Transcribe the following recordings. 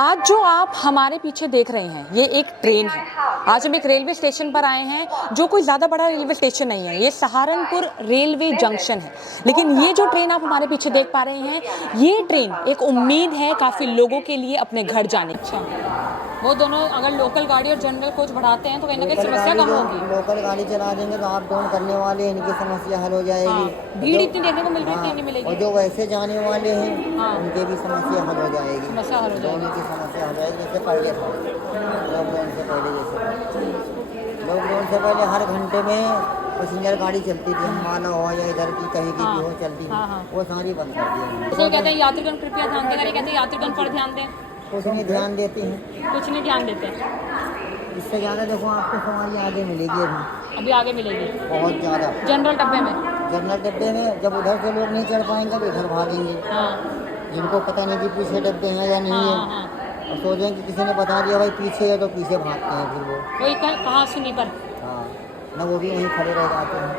आज जो आप हमारे पीछे देख रहे हैं ये एक ट्रेन है। आज हम एक रेलवे स्टेशन पर आए हैं जो कोई ज़्यादा बड़ा रेलवे स्टेशन नहीं है, ये सहारनपुर रेलवे जंक्शन है। लेकिन ये जो ट्रेन आप हमारे पीछे देख पा रहे हैं, ये ट्रेन एक उम्मीद है काफ़ी लोगों के लिए अपने घर जाने की। वो दोनों अगर लोकल गाड़ी और जनरल कोच बढ़ाते हैं तो कहीं ना कहीं समस्या कम होगी। लोकल गाड़ी चला देंगे तो आप डाउन करने वाले हैं, इनकी समस्या हल हो जाएगी। हाँ, भीड़ इतनी देखने को मिल रही है, इतनी नहीं मिलेगी। और जो वैसे जाने वाले हैं हाँ, उनके भी समस्या हल हो जाएगी। समस्या हल हो जाएगी, दोनों की समस्या हो जाएगी। जैसे पहले था लॉकडाउन से पहले, जैसे लॉकडाउन से पहले हर घंटे में पैसेंजर गाड़ी चलती थी, माला हो या इधर की कहीं की भी हो चलती थी, वो सारी बंद कर दी। तो कहते हैं यात्रीगण कृपया ध्यान दें, कहते हैं यात्रीगण पर ध्यान दें, कुछ नहीं ध्यान देते हैं, कुछ नहीं ध्यान देते। इससे ज़्यादा देखो आपको सवारी आगे मिलेगी, अभी आगे मिलेगी बहुत ज़्यादा। जनरल डब्बे में, जनरल डब्बे में जब उधर से लोग नहीं चढ़ पाएंगे तो इधर भागेंगे। हाँ, जिनको पता नहीं कि पीछे डब्बे हैं या नहीं है, हाँ, और सोचें कि किसी ने बता दिया भाई पीछे है तो पीछे भागते हैं फिर वो। वही कहाँ सुनी पर। हाँ, ना वो भी वहीं खड़े रह जाते हैं।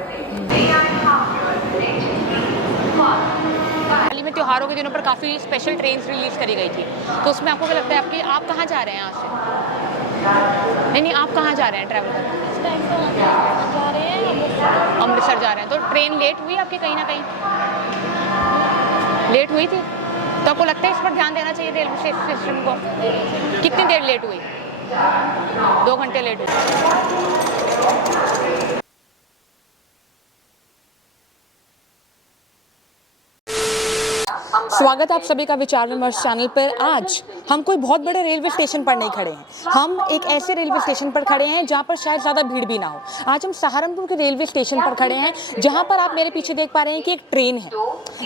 हाल ही में त्योहारों के दिनों पर काफ़ी स्पेशल ट्रेन रिलीज करी गई थी, तो उसमें आपको क्या लगता है आपकी आप कहाँ जा रहे हैं यहाँ से? नहीं, आप कहाँ जा रहे हैं ट्रैवल करने? जा रहे हैं अमृतसर जा रहे हैं। तो ट्रेन लेट हुई आपकी कहीं ना कहीं? लेट हुई थी, तो आपको लगता है इस पर ध्यान देना चाहिए रेलवे स्टेशन को? कितनी देर लेट हुई? 2 घंटे लेट हुई। स्वागत है आप सभी का विचार विमर्श चैनल पर। आज हम कोई बहुत बड़े रेलवे स्टेशन पर नहीं खड़े हैं, हम एक ऐसे रेलवे स्टेशन पर खड़े हैं जहां पर शायद ज़्यादा भीड़ भी ना हो। आज हम सहारनपुर के रेलवे स्टेशन पर खड़े हैं जहां पर आप मेरे पीछे देख पा रहे हैं कि एक ट्रेन है।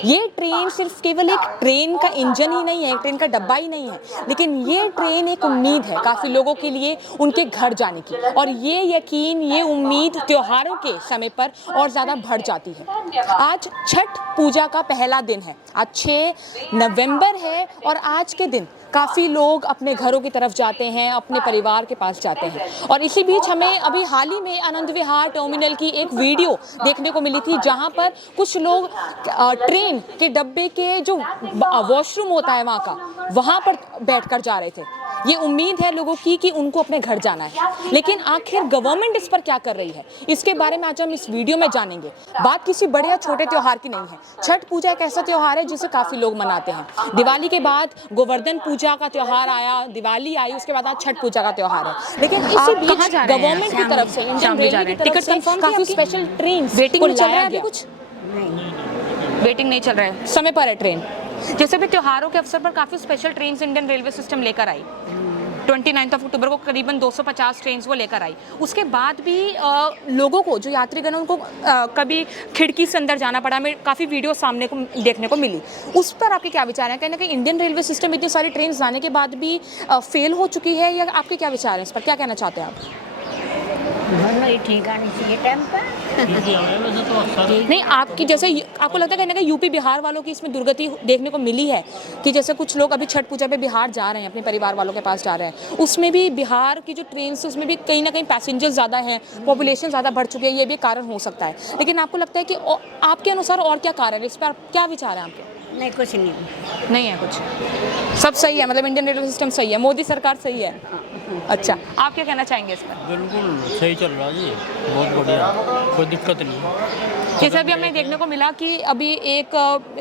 ये ट्रेन सिर्फ केवल एक ट्रेन का इंजन ही नहीं है, एक ट्रेन का डब्बा ही नहीं है, लेकिन ये ट्रेन एक उम्मीद है काफ़ी लोगों के लिए उनके घर जाने की। और ये यकीन, ये उम्मीद त्योहारों के समय पर और ज़्यादा बढ़ जाती है। आज छठ पूजा का पहला दिन है, आज 6 नवंबर है और आज के दिन काफ़ी लोग अपने घरों की तरफ जाते हैं, अपने परिवार के पास जाते हैं। और इसी बीच हमें अभी हाल ही में आनंद विहार टर्मिनल की एक वीडियो देखने को मिली थी जहां पर कुछ लोग ट्रेन के डब्बे के जो वॉशरूम होता है वहां पर बैठकर जा रहे थे। ये उम्मीद है लोगों की कि उनको अपने घर जाना है, लेकिन आखिर गवर्नमेंट इस पर क्या कर रही है, इसके बारे में आज हम इस वीडियो में जानेंगे। बात किसी बड़े या छोटे त्योहार की नहीं है। छठ पूजा एक ऐसा त्योहार है जिसे काफ़ी लोग मनाते हैं। दिवाली के बाद गोवर्धन पूजा का त्योहार आया, दिवाली आई, उसके बाद आज छठ पूजा का त्योहार है। लेकिन इसी बीच गवर्नमेंट की तरफ से, इंडियन रेलवे की तरफ से काफ़ी स्पेशल ट्रेन वेटिंग चल रहा है। कुछ वेटिंग नहीं चल रहा है, समय पर है ट्रेन। जैसे भी त्योहारों के अवसर पर काफ़ी special train Indian railway system लेकर आई। 29 अक्टूबर को करीबन 250 ट्रेन वो लेकर आई। उसके बाद भी लोगों को, जो यात्रीगण उनको कभी खिड़की से अंदर जाना पड़ा। हमें काफ़ी वीडियो सामने को देखने को मिली। उस पर आपके क्या विचार हैं? कहीं ना कहीं इंडियन रेलवे सिस्टम इतनी सारी ट्रेन जाने के बाद भी फेल हो चुकी है, या आपके क्या विचार हैं इस पर? क्या कहना चाहते हैं आप? ठीक आनी चाहिए टाइम पर। नहीं, आपकी जैसे आपको लगता है कहीं ना कहीं यूपी बिहार वालों की इसमें दुर्गति देखने को मिली है कि जैसे कुछ लोग अभी छठ पूजा पे बिहार जा रहे हैं, अपने परिवार वालों के पास जा रहे हैं, उसमें भी बिहार की जो ट्रेन है उसमें भी कहीं ना कहीं पैसेंजर ज़्यादा हैं, पॉपुलेशन ज़्यादा बढ़ चुकी है, ये भी कारण हो सकता है। लेकिन आपको लगता है कि आपके अनुसार और क्या कारण है इस पर? क्या विचार है आपके? नहीं, कुछ नहीं है कुछ, सब सही है, मतलब इंडियन रेलवे सिस्टम सही है, मोदी सरकार सही है। अच्छा, आप क्या कहना चाहेंगे इस पर? बिल्कुल सही चल रहा है जी, बहुत बढ़िया, कोई दिक्कत नहीं। जैसे अभी हमें देखने को मिला कि अभी एक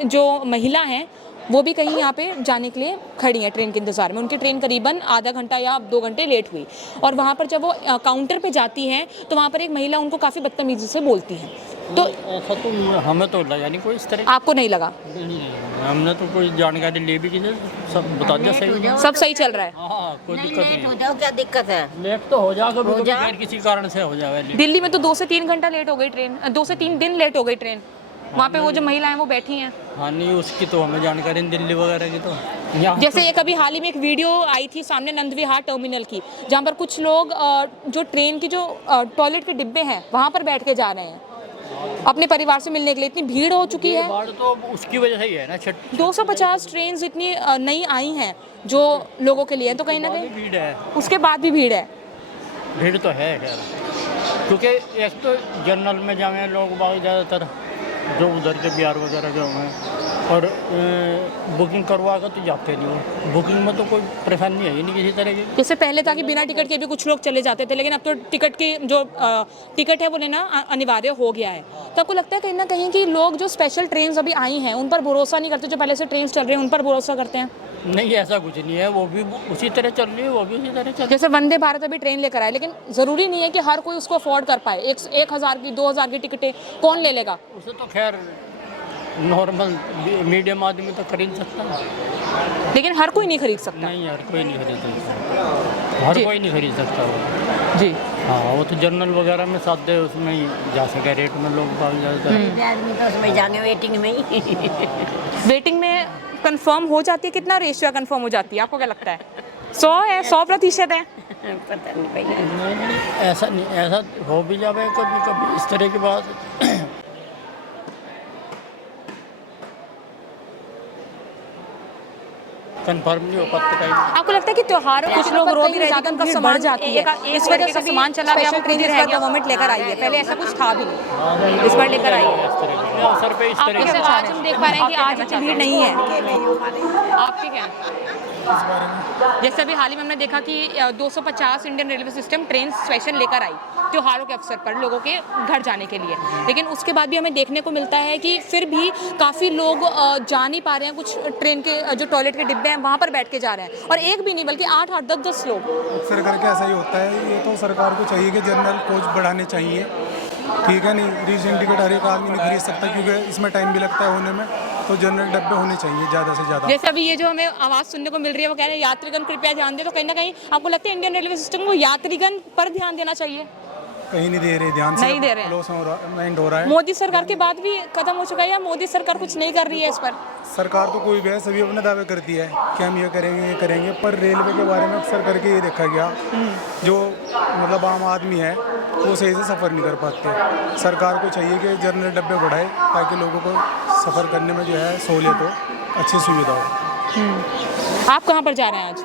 जो महिला हैं वो भी कहीं यहाँ पे जाने के लिए खड़ी हैं ट्रेन के इंतज़ार में। उनकी ट्रेन करीबन आधा घंटा या 2 घंटे लेट हुई, और वहाँ पर जब वो काउंटर पे जाती हैं तो वहाँ पर एक महिला उनको काफ़ी बदतमीजी से बोलती हैं। तो ऐसा तो हमें तो लगा नहीं कोई इस तरह। आपको नहीं लगा? हमने तो कोई जानकारी ले भी की, सब बता दिया सही, सब सही चल रहा है। हाँ, कोई दिक्कत नहीं। हो जाओ, क्या दिक्कत है? लेट तो हो जाएगा, खैर किसी कारण से हो जाए। दिल्ली में तो 2 से 3 घंटा लेट हो गई ट्रेन, 2 से 3 दिन लेट हो गई ट्रेन। वहाँ पे वो जो महिलाएं वो बैठी हैं। हाँ, नहीं उसकी तो हमें जानकारी नहीं, दिल्ली वगैरह की तो। जैसे एक अभी हाल ही में एक वीडियो आई थी सामने नंद विहार टर्मिनल की, जहाँ पर कुछ लोग जो ट्रेन की जो टॉयलेट के डिब्बे हैं वहाँ पर बैठ के जा रहे हैं अपने परिवार से मिलने के लिए। इतनी भीड़ हो चुकी है, तो उसकी वजह से ही है ना। 250 ट्रेन इतनी नई आई हैं जो लोगों के लिए, तो कहीं ना कहीं भीड़ है, उसके बाद भी भीड़ है। भीड़ तो है खैर, क्योंकि एक तो जनरल में जाए लोग बाग ज़्यादातर, जो उधर के बिहार वगैरह जो हैं और बुकिंग करवा कर तो जाते नहीं हो। बुकिंग में तो कोई परेशानी है ही नहीं किसी तरह की। जैसे पहले था कि बिना टिकट के भी कुछ लोग चले जाते थे, लेकिन अब तो टिकट की जो टिकट है वो लेना अनिवार्य हो गया है। तो आपको लगता है कहीं ना कहीं कि लोग जो स्पेशल ट्रेन अभी आई हैं उन पर भरोसा नहीं करते, जो पहले से ट्रेन चल रही हैं उन पर भरोसा करते हैं? नहीं, ऐसा कुछ नहीं है, वो भी उसी तरह चल रही है, वो भी उसी तरह चल रही जैसे वंदे भारत अभी ट्रेन लेकर आए, लेकिन ज़रूरी नहीं है कि हर कोई उसको अफोर्ड कर पाए। 1,000 की 2,000 की टिकटें कौन ले लेगा? है। उसे तो खैर नॉर्मल मीडियम आदमी तो खरीद सकता है। लेकिन हर कोई नहीं खरीद सकता। नहीं यार, कोई नहीं खरीद सकता, हर कोई नहीं खरीद सकता वो। जी हाँ, वो तो जनरल वगैरह में सादे उसमें ही जा सके रेट में लोग भाग जाते हैं। आदमी तो उसमें जाने वेटिंग में ही वेटिंग में कंफर्म हो जाती है? कितना रेशियो कंफर्म हो जाती है, आपको क्या लगता है? 100 है, 100% है? पता नहीं भाई। नहीं, ऐसा नहीं, ऐसा हो भी जाए कभी कभी इस तरह की बात। कंफर्म नहीं हो पाता टाइम। आपको लगता है कि त्योहारों कुछ लोग रो भी रहे थे कि उनका सामान जाती है, इस वजह से सामान चला गया, ट्रेन इस बार गवर्नमेंट लेकर आई है, पहले ऐसा कुछ था भी नहीं, इस बार लेकर आई है। इस तरह के अवसर पे इस तरह आपके की आज हम देख पा रहे हैं कि आज इतनी भीड़ नहीं है। आपके क्या? जैसे अभी हाल ही में हमने देखा कि 250 Indian railway system train special लेकर आई त्योहारों के अवसर पर लोगों के घर जाने के लिए, लेकिन उसके बाद भी हमें देखने को मिलता है कि फिर भी काफ़ी लोग जा नहीं पा रहे हैं। कुछ ट्रेन के जो टॉयलेट के डिब्बे हैं वहाँ पर बैठ के जा रहे हैं, और एक भी नहीं बल्कि 8-8, 10-10 लोग। अक्सर करके ऐसा ही होता है। ये तो सरकार को चाहिए कि जनरल कोच बढ़ाने चाहिए, ठीक है। नहीं, रीजन टिकट हर एक आदमी नहीं खरीद सकता क्योंकि इसमें टाइम भी लगता है होने में, तो जनरल डब्बे होने चाहिए ज़्यादा से ज़्यादा। जैसे अभी ये जो हमें आवाज़ सुनने को मिल रही है वो कह रहे हैं यात्रीगण कृपया ध्यान दें, तो कहीं ना कहीं आपको लगता है इंडियन रेलवे सिस्टम को यात्रीगण पर ध्यान देना चाहिए? कहीं नहीं दे रहे ध्यान से, नहीं दे रहे हैं। लॉसमेंट हो रहा है। मोदी सरकार के बाद भी खत्म हो चुका है या मोदी सरकार कुछ नहीं कर रही है इस पर? सरकार तो कोई भी है, सभी अपने दावे करती है कि हम ये करेंगे, पर रेलवे के बारे में अक्सर करके ये देखा गया जो मतलब आम आदमी है वो सही से सफ़र नहीं कर पाते। सरकार को चाहिए कि जनरल डब्बे बढ़ाए ताकि लोगों को सफ़र करने में जो है सहूलियत हो, अच्छी सुविधा हो। आप कहाँ पर जा रहे हैं आज?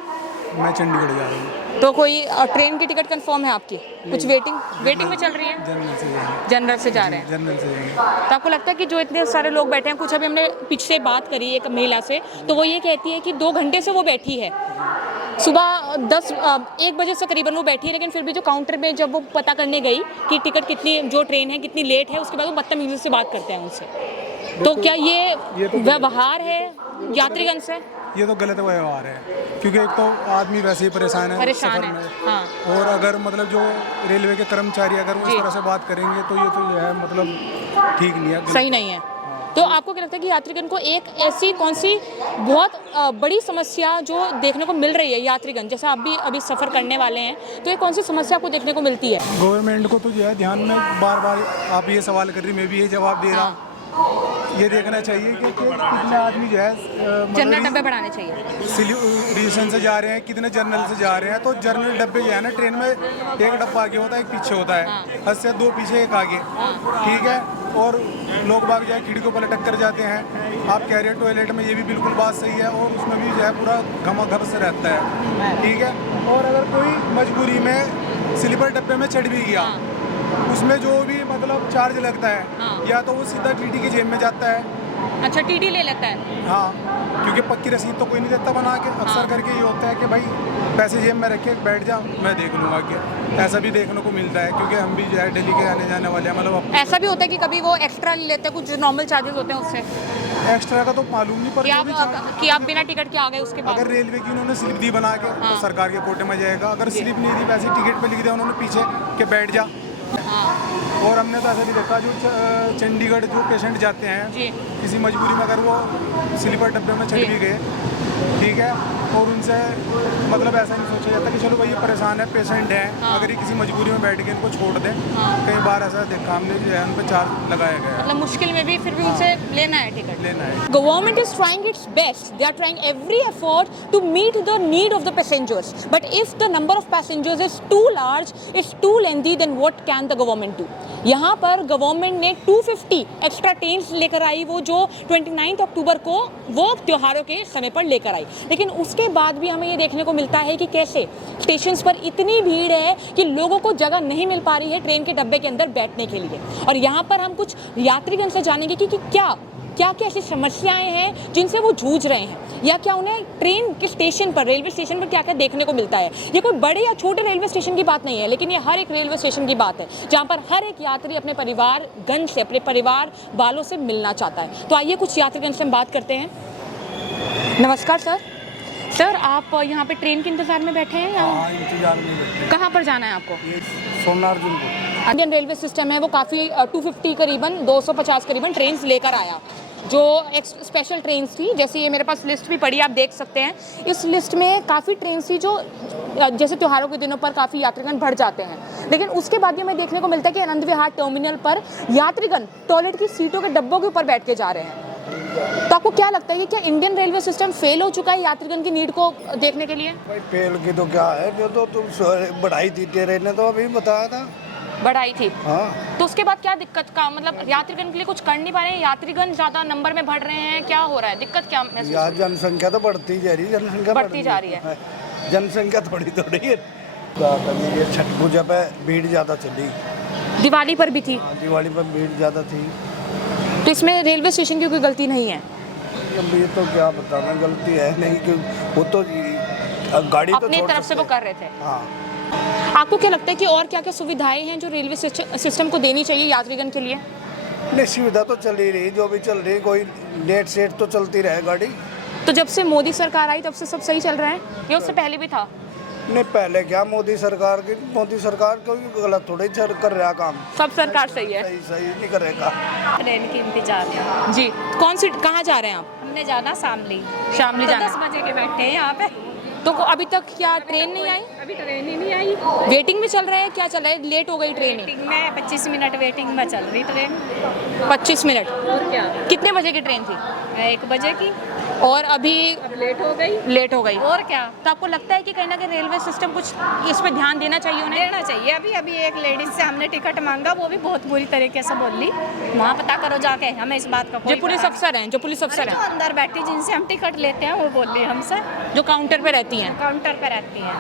मैं चंडीगढ़ जा रहा हूँ। तो कोई ट्रेन की टिकट कंफर्म है आपकी? कुछ वेटिंग में चल रही है? जनरल से जाएंगे। जनरल से जा रहे हैं। जनरल से जाएंगे। तो आपको लगता है कि जो इतने सारे लोग बैठे हैं, कुछ अभी हमने पीछे बात करी एक महिला से, तो वो ये कहती है कि 2 घंटे से वो बैठी है, सुबह 1 बजे से करीबन वो बैठी है, लेकिन फिर भी जो काउंटर में जब वो पता करने गई कि टिकट कितनी, जो ट्रेन है कितनी लेट है, उसके बाद वो बदतमीजी से बात करते हैं उनसे। तो क्या ये व्यवहार है यात्रीगण से? ये तो गलत व्यवहार है क्योंकि एक तो आदमी वैसे ही परेशान है सफर में, हाँ। और अगर मतलब जो रेलवे के कर्मचारी अगर वो इस तरह से बात करेंगे तो ये तो जो है मतलब ठीक नहीं है, सही नहीं है। तो आपको क्या लगता है कि यात्रीगण को एक ऐसी कौन सी बहुत बड़ी समस्या जो देखने को मिल रही है यात्रीगण, जैसे आप भी अभी सफ़र करने वाले हैं, तो ये कौन सी समस्या आपको देखने को मिलती है? गवर्नमेंट को तो जो है ध्यान में बार बार आप ये सवाल कर रही, मैं भी ये जवाब दे रहा, ये देखना चाहिए कि कितने आदमी जो है जनरल डब्बे बढ़ाने चाहिए। रीजन से जा रहे हैं, कितने जनरल से जा रहे हैं। तो जनरल डब्बे जो है ना, ट्रेन में एक डब्बा आगे होता है, एक पीछे होता है, 80 से 2 पीछे एक आगे, ठीक है। और लोग बाग जो है खिड़कियों पर लटक कर जाते हैं। आप कह रहे हैं टॉयलेट में, ये भी बिल्कुल बात सही है, और उसमें भी जो है पूरा घमाघम से रहता है, ठीक है। और अगर कोई मजबूरी में स्लीपर डब्बे में चढ़ भी गया, उसमें जो भी मतलब चार्ज लगता है, या तो वो सीधा टीटी की जेब में जाता है। अच्छा, टीटी ले लेता है? हाँ, क्योंकि पक्की रसीद तो कोई नहीं देता बना के। अक्सर करके ये होता है कि भाई पैसे जेब में रखे, बैठ जा, मैं देख लूँगा कि ऐसा भी देखने को मिलता है, क्योंकि हम भी जो है दिल्ली के आने जाने वाले हैं। मतलब ऐसा भी होता है कि कभी वो एक्स्ट्रा ले लेते हैं, कुछ नॉर्मल चार्जेस होते हैं उससे? एक्स्ट्रा का तो मालूम नहीं, पर कि आप बिना टिकट के आ गए उसके बाद अगर रेलवे की उन्होंने स्लिप दी बना के तो सरकार के कोटे में जाएगा। अगर स्लिप नहीं दी, वैसे टिकट पे लिख दिया उन्होंने पीछे कि बैठ जा। और हमने तो ऐसा भी देखा, जो चंडीगढ़ जो पेशेंट जाते हैं किसी मजबूरी में, अगर वो स्लीपर डब्बे में चढ़ भी गए, ठीक है, और उनसे मतलब ऐसा नहीं सोचा जाता कि चलो भाई ये परेशान है, पेशेंट है, अगर ये किसी मजबूरी में बैठ के इनको छोड़ दें। कई बार ऐसा देखा हमने, जो है उन पर चार्ज लगाया गया है। मतलब मुश्किल में भी फिर भी उनसे लेना है टिकट, लेना है। Government is trying its best. They are trying every effort to meet the need of the passengers. But if the number of passengers is too large, it's too lengthy, then what can the government do? यहाँ पर government ने 250 extra trains लेकर आई, वो जो 29 अक्टूबर को वो त्योहारों के समय पर लेकर आई, लेकिन उसके बाद भी हमें ये देखने को मिलता है कि कैसे स्टेशंस पर इतनी भीड़ है कि लोगों को जगह नहीं मिल पा रही है ट्रेन के डब्बे के अंदर बैठने के लिए। और यहाँ पर हम कुछ यात्रीगण से जानेंगे कि क्या क्या क्या ऐसी समस्याएं हैं जिनसे वो जूझ रहे हैं, या क्या उन्हें ट्रेन के स्टेशन पर, रेलवे स्टेशन पर क्या क्या देखने को मिलता है। ये कोई बड़े या छोटे रेलवे स्टेशन की बात नहीं है, लेकिन ये हर एक रेलवे स्टेशन की बात है जहाँ पर हर एक यात्री अपने परिवारगण से, अपने परिवार वालों से मिलना चाहता है। तो आइए कुछ यात्रीगण से हम बात करते हैं। नमस्कार सर। सर आप यहाँ पे ट्रेन के इंतजार में बैठे हैं या इंतजार में बैठे कहाँ पर जाना है आपको? ये सोमनाथ इंडियन रेलवे सिस्टम है वो काफ़ी 250 करीबन 250 करीबन ट्रेन लेकर आया, जो एक स्पेशल ट्रेन थी। जैसे ये मेरे पास लिस्ट भी पड़ी, आप देख सकते हैं। इस लिस्ट में काफ़ी ट्रेन थी जो जैसे त्योहारों के दिनों पर काफ़ी यात्रीगण बढ़ जाते हैं, लेकिन उसके बाद भी हमें देखने को मिलता है कि आनंद विहार टर्मिनल पर यात्रीगण टॉयलेट की सीटों के डब्बों के ऊपर बैठ के जा रहे हैं। तो आपको क्या लगता है कि क्या इंडियन रेलवे सिस्टम फेल हो चुका है यात्रीगण की नीड को देखने के लिए? भाई फेल की तो क्या है, जो तो तुम बढ़ाई थी तेरे ने तो अभी बताया था। बढ़ाई थी, हाँ तो उसके बाद क्या दिक्कत का मतलब यात्रीगण के लिए कुछ कर नहीं पा रहे हैं? यात्रीगण ज्यादा नंबर में बढ़ रहे हैं, क्या हो रहा है, दिक्कत क्या महसूस? यहाँ जनसंख्या तो बढ़ती जा रही है, जनसंख्या बढ़ती जा रही है। जनसंख्या थोड़ी थोड़ी है। ये छठ पूजा पे भीड़ ज़्यादा चली, दिवाली पर भी थी, दिवाली पर भीड़ ज़्यादा थी। तो इसमें रेलवे स्टेशन की कोई गलती नहीं है? अब ये तो क्या बताना, गलती है नहीं कि वो तो गाड़ी तो अपनी छोड़ तरफ से वो सकते कर रहे थे। हैं। हाँ आपको क्या लगता है कि और क्या क्या सुविधाएं हैं जो रेलवे सिस्टम को देनी चाहिए यात्रीगण के लिए? नहीं, सुविधा तो चल ही रही, जो भी चल रही, कोई लेट सेट तो चलती रहे गाड़ी। तो जब से मोदी सरकार आई तब से सब सही चल रहा है या उससे पहले भी था? नहीं, पहले क्या मोदी सरकार कोई गलत थोड़ी कर रहा काम, सब सरकार सही है। सही नहीं करेगा। ट्रेन की इंतजार है। जी, कौन सी, कहाँ जा रहे हैं आप? हमने जाना शामली। शामली तो जाना 10 बजे के बैठे हैं यहाँ पे। तो अभी तक क्या ट्रेन नहीं आई? अभी ट्रेन ही नहीं आई। वेटिंग में चल रहा है, क्या चल रहा है? लेट हो गई ट्रेन? वेटिंग में 25 मिनट वेटिंग में चल रही ट्रेन। 25 मिनट? और क्या, कितने बजे की ट्रेन थी? 1 बजे की। और अभी अब लेट हो गई। लेट हो गई। और क्या, तो आपको लगता है कि कहीं ना कहीं रेलवे सिस्टम कुछ इस पे ध्यान देना चाहिए उन्हें? देना चाहिए। अभी एक लेडीज से हमने टिकट मांगा, वो भी बहुत बुरी तरीके से बोली। वहाँ पता करो जाके, हमें इस बात का जो पुलिस अफसर हैं, जो पुलिस अफसर जो हैं, अंदर बैठी जिनसे हम टिकट लेते हैं, वो बोली हमसे, जो काउंटर पे रहती हैं। काउंटर पे रहती हैं,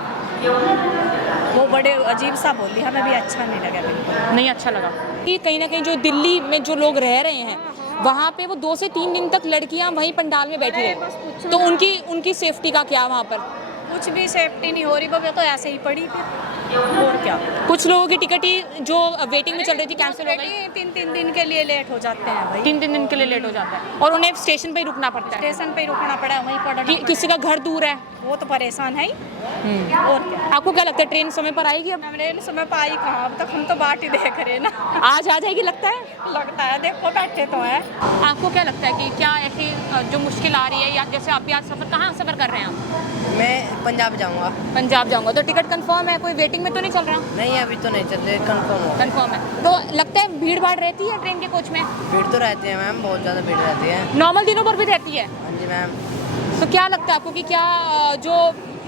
वो बड़े अजीब सा बोली, हमें भी अच्छा नहीं लगा बिल्कुल। नहीं अच्छा लगा कि कहीं ना कहीं जो दिल्ली में जो लोग रह रहे हैं वहाँ पे वो 2 से 3 दिन तक लड़कियाँ वहीं पंडाल में बैठी रही, तो उनकी सेफ्टी का क्या वहाँ पर? कुछ भी सेफ्टी नहीं हो रही, वो तो ऐसे ही पड़ी फिर। और क्या, कुछ लोगों की टिकट ही जो वेटिंग में चल रही थी कैंसिल हो गई। 3 दिन के लिए लेट हो जाते हैं भाई। 3 दिन के लिए लेट हो जाता है और उन्हें स्टेशन पे ही रुकना पड़ता है। स्टेशन पे ही रुकना पड़ा, वहीं पड़ा। किसी का घर दूर है, वो तो परेशान है ही। और क्या, आपको क्या लगता है ट्रेन समय पर आएगी? अब हमने समय पर आई कहाँ, अब तक हम तो बाट ही देख रहे हैं ना। आज आ जाएगी लगता है? लगता है, देखो बैठे तो है। आपको क्या लगता है कि क्या ऐसी जो मुश्किल आ रही है, या जैसे आप आज सफ़र, कहाँ सफ़र कर रहे हैं आप? मैं पंजाब जाऊंगा। पंजाब जाऊंगा, तो टिकट कंफर्म है? कोई वेटिंग में तो नहीं चल रहा? नहीं, अभी तो नहीं चल रहे, कंफर्म हो। कंफर्म है। तो लगता है भीड़ भाड़ रहती है ट्रेन के कोच में? भीड़ तो रहती है मैम, बहुत ज़्यादा भीड़ रहती है। नॉर्मल दिनों पर भी रहती है? हाँ जी मैम। तो क्या लगता है आपको कि क्या जो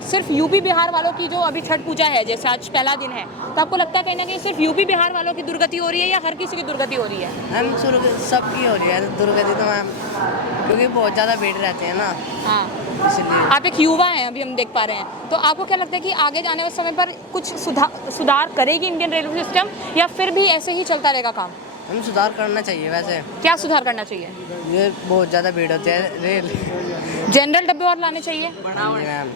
सिर्फ यूपी बिहार वालों की जो अभी छठ पूजा है, जैसे आज पहला दिन है, तो आपको लगता है कहीं ना कहीं सिर्फ यूपी बिहार वालों की दुर्गति हो रही है या हर किसी की दुर्गति हो रही है? मैम सबकी हो रही है दुर्गति तो मैम, क्योंकि बहुत ज़्यादा भीड़ रहती है ना, हाँ, इसलिए। आप एक युवा हैं, अभी हम देख पा रहे हैं, तो आपको क्या लगता है कि आगे जाने वाले समय पर कुछ सुधार करेगी इंडियन रेलवे सिस्टम, या फिर भी ऐसे ही चलता रहेगा काम? हम सुधार करना चाहिए वैसे। क्या सुधार करना चाहिए? ये बहुत ज़्यादा भीड़ होती है, रेल जनरल डब्बे और लाने चाहिए? हाँ जी मैम,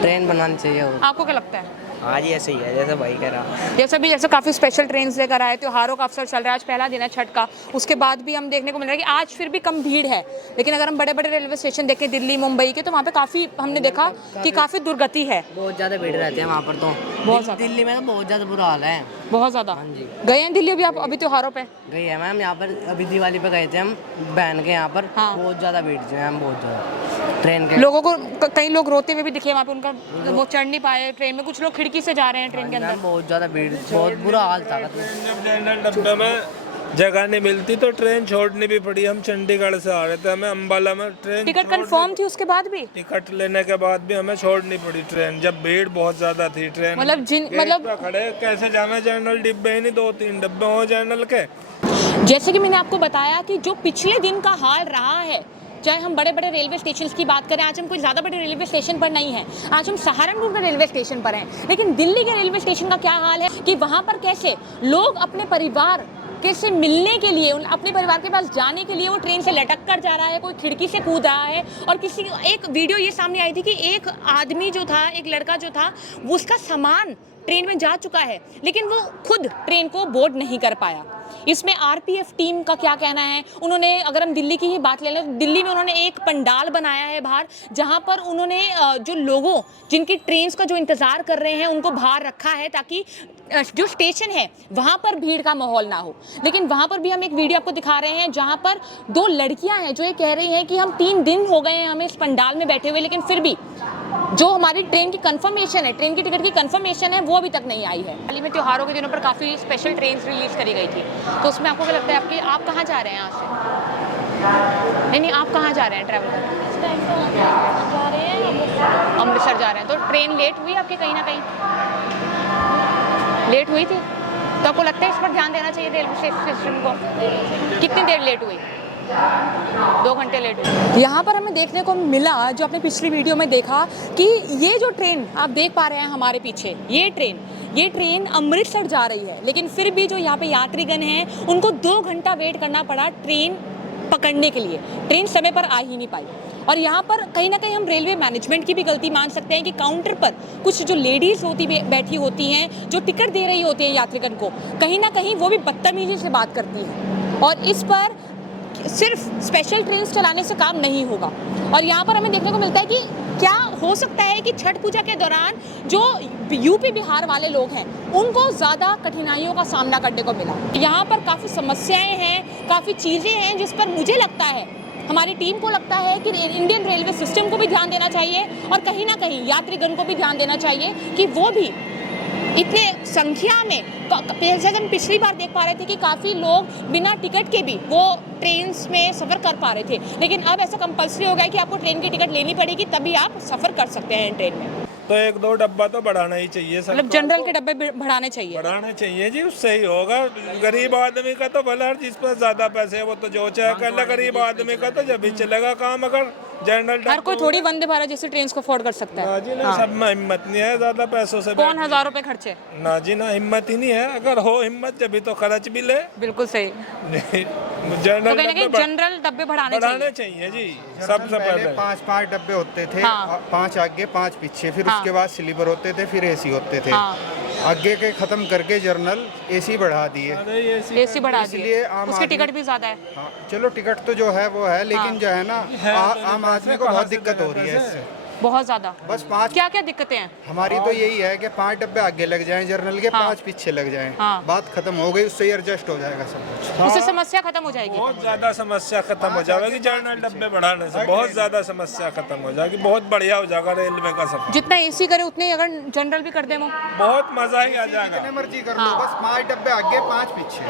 ट्रेन बनानी चाहिए। और आपको क्या लगता है? हाँ जी, ऐसे ही है जैसे भाई कह रहा। जैसे काफ़ी स्पेशल ट्रेन लेकर आए, त्योहारों का अवसर चल रहा है, आज पहला दिन है छठ का, उसके बाद भी हम देखने को मिल रहा है कि आज फिर भी कम भीड़ है, लेकिन अगर हम बड़े बड़े रेलवे स्टेशन देखें दिल्ली मुंबई के, तो वहाँ पे काफ़ी हमने देखा कि काफ़ी दुर्गति है, बहुत ज़्यादा भीड़ रहती है वहाँ पर तो। बहुत ज़्यादा। दिल्ली में तो बहुत ज़्यादा बुरा हाल है, बहुत ज़्यादा। हाँ जी। गए हैं दिल्ली अभी आप? अभी त्योहारों पे गई है मैम, यहाँ पर अभी दिवाली पे गए थे हम बहन के यहाँ पर। हाँ। बहुत ज़्यादा भीड़ थी मैम, बहुत ज़्यादा ट्रेन के। लोगों को कई लोग रोते हुए भी दिखे वहाँ पे, उनका वो चढ़ नहीं पाए ट्रेन में, कुछ लोग खिड़की से जा रहे हैं ट्रेन के अंदर। बहुत ज़्यादा भीड़, बहुत बुरा हाल था। जब जनरल डब्बे में जगह नहीं मिलती तो ट्रेन छोड़नी भी पड़ी। हम चंडीगढ़ से आ रहे थे, हमें अम्बाला में ट्रेन टिकट कंफर्म थी उसके बाद भी? टिकट लेने के बाद भी हमें छोड़नी पड़ी ट्रेन, जब भीड़ बहुत ज्यादा थी। ट्रेन मतलब खड़े कैसे जावे, जनरल डिब्बे ही नहीं, 2-3 डब्बे हो जनरल के। जैसे कि मैंने आपको बताया कि जो पिछले दिन का हाल रहा है, चाहे हम बड़े बड़े रेलवे स्टेशन की बात करें, आज हम कोई ज़्यादा बड़े रेलवे स्टेशन पर नहीं हैं, आज हम सहारनपुर के रेलवे स्टेशन पर हैं, लेकिन दिल्ली के रेलवे स्टेशन का क्या हाल है कि वहाँ पर कैसे लोग अपने परिवार लड़के से मिलने के लिए, अपने परिवार के पास जाने के लिए वो ट्रेन से लटक कर जा रहा है, कोई खिड़की से कूद रहा है। और किसी एक वीडियो ये सामने आई थी कि एक आदमी जो था, एक लड़का जो था, वो उसका सामान ट्रेन में जा चुका है लेकिन वो खुद ट्रेन को बोर्ड नहीं कर पाया। इसमें आरपीएफ टीम का क्या कहना है? उन्होंने, अगर हम दिल्ली की ही बात ले लें तो दिल्ली में उन्होंने एक पंडाल बनाया है बाहर, जहां पर उन्होंने जो लोगों जिनकी ट्रेन का जो इंतज़ार कर रहे हैं उनको बाहर रखा है ताकि जो स्टेशन है वहां पर भीड़ का माहौल ना हो। लेकिन वहां पर भी हम एक वीडियो आपको दिखा रहे हैं जहां पर 2 लड़कियां हैं जो ये कह रही हैं कि हम 3 दिन हो गए हैं हमें इस पंडाल में बैठे हुए, लेकिन फिर भी जो हमारी ट्रेन की कंफर्मेशन है, ट्रेन की टिकट की कंफर्मेशन है, वो अभी तक नहीं आई है। हाल ही में त्योहारों के दिनों पर काफ़ी स्पेशल ट्रेन रिलीज़ करी गई थी, तो उसमें आपको क्या लगता है आपकी, आप कहाँ जा रहे हैं यहाँ से? नहीं, आप कहाँ जा रहे हैं ट्रैवल करने? जा रहे हैं अमृतसर जा रहे हैं। तो ट्रेन लेट हुई आपकी, कहीं ना कहीं लेट हुई थी, तो आपको लगता है इस पर ध्यान देना चाहिए रेलवे स्टेशन को? कितनी देर लेट हुई? 2 घंटे लेट हुई। यहाँ पर हमें देखने को मिला, जो आपने पिछली वीडियो में देखा, कि ये जो ट्रेन आप देख पा रहे हैं हमारे पीछे, ये ट्रेन अमृतसर जा रही है, लेकिन फिर भी जो यहाँ पे यात्रीगण हैं उनको 2 घंटा वेट करना पड़ा ट्रेन पकड़ने के लिए। ट्रेन समय पर आ ही नहीं पाई। और यहाँ पर कहीं ना कहीं हम रेलवे मैनेजमेंट की भी गलती मान सकते हैं कि काउंटर पर कुछ जो लेडीज़ बैठी होती हैं, जो टिकट दे रही होती हैं यात्रीगण को, कहीं ना कहीं वो भी बदतमीजी से बात करती हैं, और इस पर सिर्फ स्पेशल ट्रेन चलाने से काम नहीं होगा। और यहाँ पर हमें देखने को मिलता है कि क्या हो सकता है कि छठ पूजा के दौरान जो यूपी बिहार वाले लोग हैं उनको ज़्यादा कठिनाइयों का सामना करने को मिला। यहाँ पर काफ़ी समस्याएं हैं, काफ़ी चीज़ें हैं जिस पर मुझे लगता है, हमारी टीम को लगता है कि इंडियन रेलवे सिस्टम को भी ध्यान देना चाहिए और कहीं ना कहीं यात्रीगण को भी ध्यान देना चाहिए कि वो भी इतने संख्या में, जैसे हम पिछली बार देख पा रहे थे कि काफ़ी लोग बिना टिकट के भी वो ट्रेन में सफ़र कर पा रहे थे, लेकिन अब ऐसा कंपल्सरी हो गया है कि आपको ट्रेन की टिकट लेनी पड़ेगी तभी आप सफ़र कर सकते हैं ट्रेन में। तो 1-2 डब्बा तो बढ़ाना ही चाहिए, मतलब जनरल के डब्बे बढ़ाने चाहिए जी, उससे ही होगा। गरीब आदमी का तो भला, जिस पर ज्यादा पैसे है वो तो जो चाहे कर ले, गरीब आदमी का तो जब भी चलेगा काम। अगर जनरल हर कोई थोड़ी वंदे भारत जैसे ट्रेन को अफोर्ड कर सकता है। ना जी ना, सब में हिम्मत नहीं है ज्यादा पैसों से। कौन 1000 रुपए खर्चे? ना जी ना, हिम्मत ही नहीं है। अगर हो हिम्मत जब भी तो खर्च भी ले। बिल्कुल सही। जनरल डब्बे बढ़ाने चाहिए जी। सबसे पहले 5 डब्बे होते थे, हाँ। 5 आगे 5 पीछे, फिर उसके बाद स्लीपर होते थे, फिर एसी होते थे। हाँ। आगे के खत्म करके जर्नल एसी बढ़ा दिए। एसी बढ़ा दिए, उसकी टिकट भी ज्यादा है। हाँ, चलो टिकट तो जो है वो है, लेकिन जो है ना, आम आदमी को बहुत दिक्कत हो रही है इससे, बहुत ज्यादा। बस 5 क्या क्या दिक्कतें हैं हमारी? तो यही है कि 5 डब्बे आगे लग जाएं जर्नल के, 5 पीछे लग जाएं, बात खत्म हो गई, उससे ही एडजस्ट हो जाएगा सब कुछ। उससे समस्या खत्म हो जाएगी। बहुत ज्यादा समस्या खत्म हो जाएगी जनरल डब्बे बढ़ाने से, बहुत ज्यादा समस्या खत्म हो जाएगी, बहुत बढ़िया हो जाएगा रेलवे का सफर। जितना एसी करे उतने अगर जनरल भी कर दे वो बहुत मजा ही आ जाएगा। जितने मर्जी कर लो, बस 5 डब्बे आगे 5 पीछे।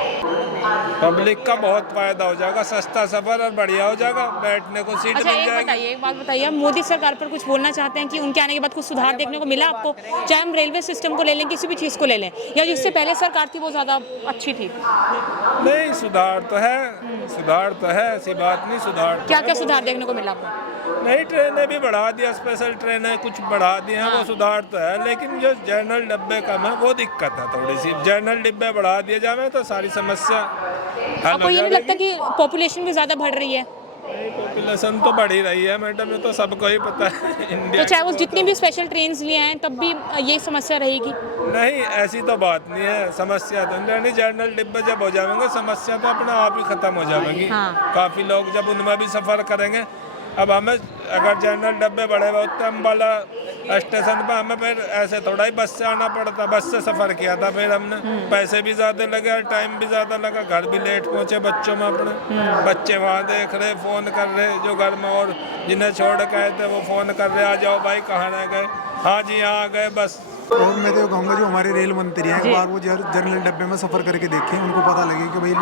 पब्लिक का बहुत फायदा हो जाएगा, सस्ता सफर और बढ़िया हो जाएगा, बैठने को सीट अच्छा, मिल जाएगी। एक बात बताइए, मोदी सरकार पर कुछ बोलना चाहते हैं कि उनके आने के बाद कुछ सुधार देखने को मिला आपको? चाहे हम रेलवे सिस्टम को ले लें, किसी भी चीज़ को ले लें, या जिससे पहले सरकार थी वो ज़्यादा अच्छी थी? नहीं, सुधार तो है, ऐसी बात नहीं, सुधार क्या क्या सुधार देखने को मिला आपको? नहीं, ट्रेनें भी बढ़ा दिया, स्पेशल ट्रेनें कुछ बढ़ा दी हैं, वो सुधार तो है, लेकिन जो जनरल डब्बे कम है वो दिक्कत है थोड़ी सी। जनरल डिब्बे बढ़ा दिए जाए तो सारी समस्या आपको ये नहीं लगता कि पॉपुलेशन भी ज़्यादा बढ़ रही है? पॉपुलेशन तो बढ़ ही रही है मैडम, ये तो सबको ही पता है इंडिया। तो चाहे वो जितनी भी स्पेशल ट्रेन लिए हैं तब भी ये समस्या रहेगी? नहीं, ऐसी तो बात नहीं है, समस्या तो नहीं। जनरल डिब्बे जब हो जाएंगे समस्या तो अपने आप ही खत्म हो जाएगी। काफ़ी लोग जब उनमें भी सफ़र करेंगे। अब हमें अगर जनरल डब्बे बढ़े हुए होते, अम्बाला स्टेशन पर हमें फिर ऐसे थोड़ा ही बस से आना पड़ता, बस से सफ़र किया था, फिर हमने पैसे भी ज़्यादा लगे और टाइम भी ज़्यादा लगा, घर भी लेट पहुँचे बच्चों में अपने। बच्चे वहाँ देख रहे, फ़ोन कर रहे जो घर में, और जिन्हें छोड़ गए थे वो फ़ोन कर रहे, आ जाओ भाई कहाँ रह गए, हाँ जी यहाँ आ गए बस। और मैं तो कहूँगा जो हमारे रेल मंत्री हैं, एक बार वो जनरल डब्बे में सफ़र करके देखें, उनको पता लगे कि भाई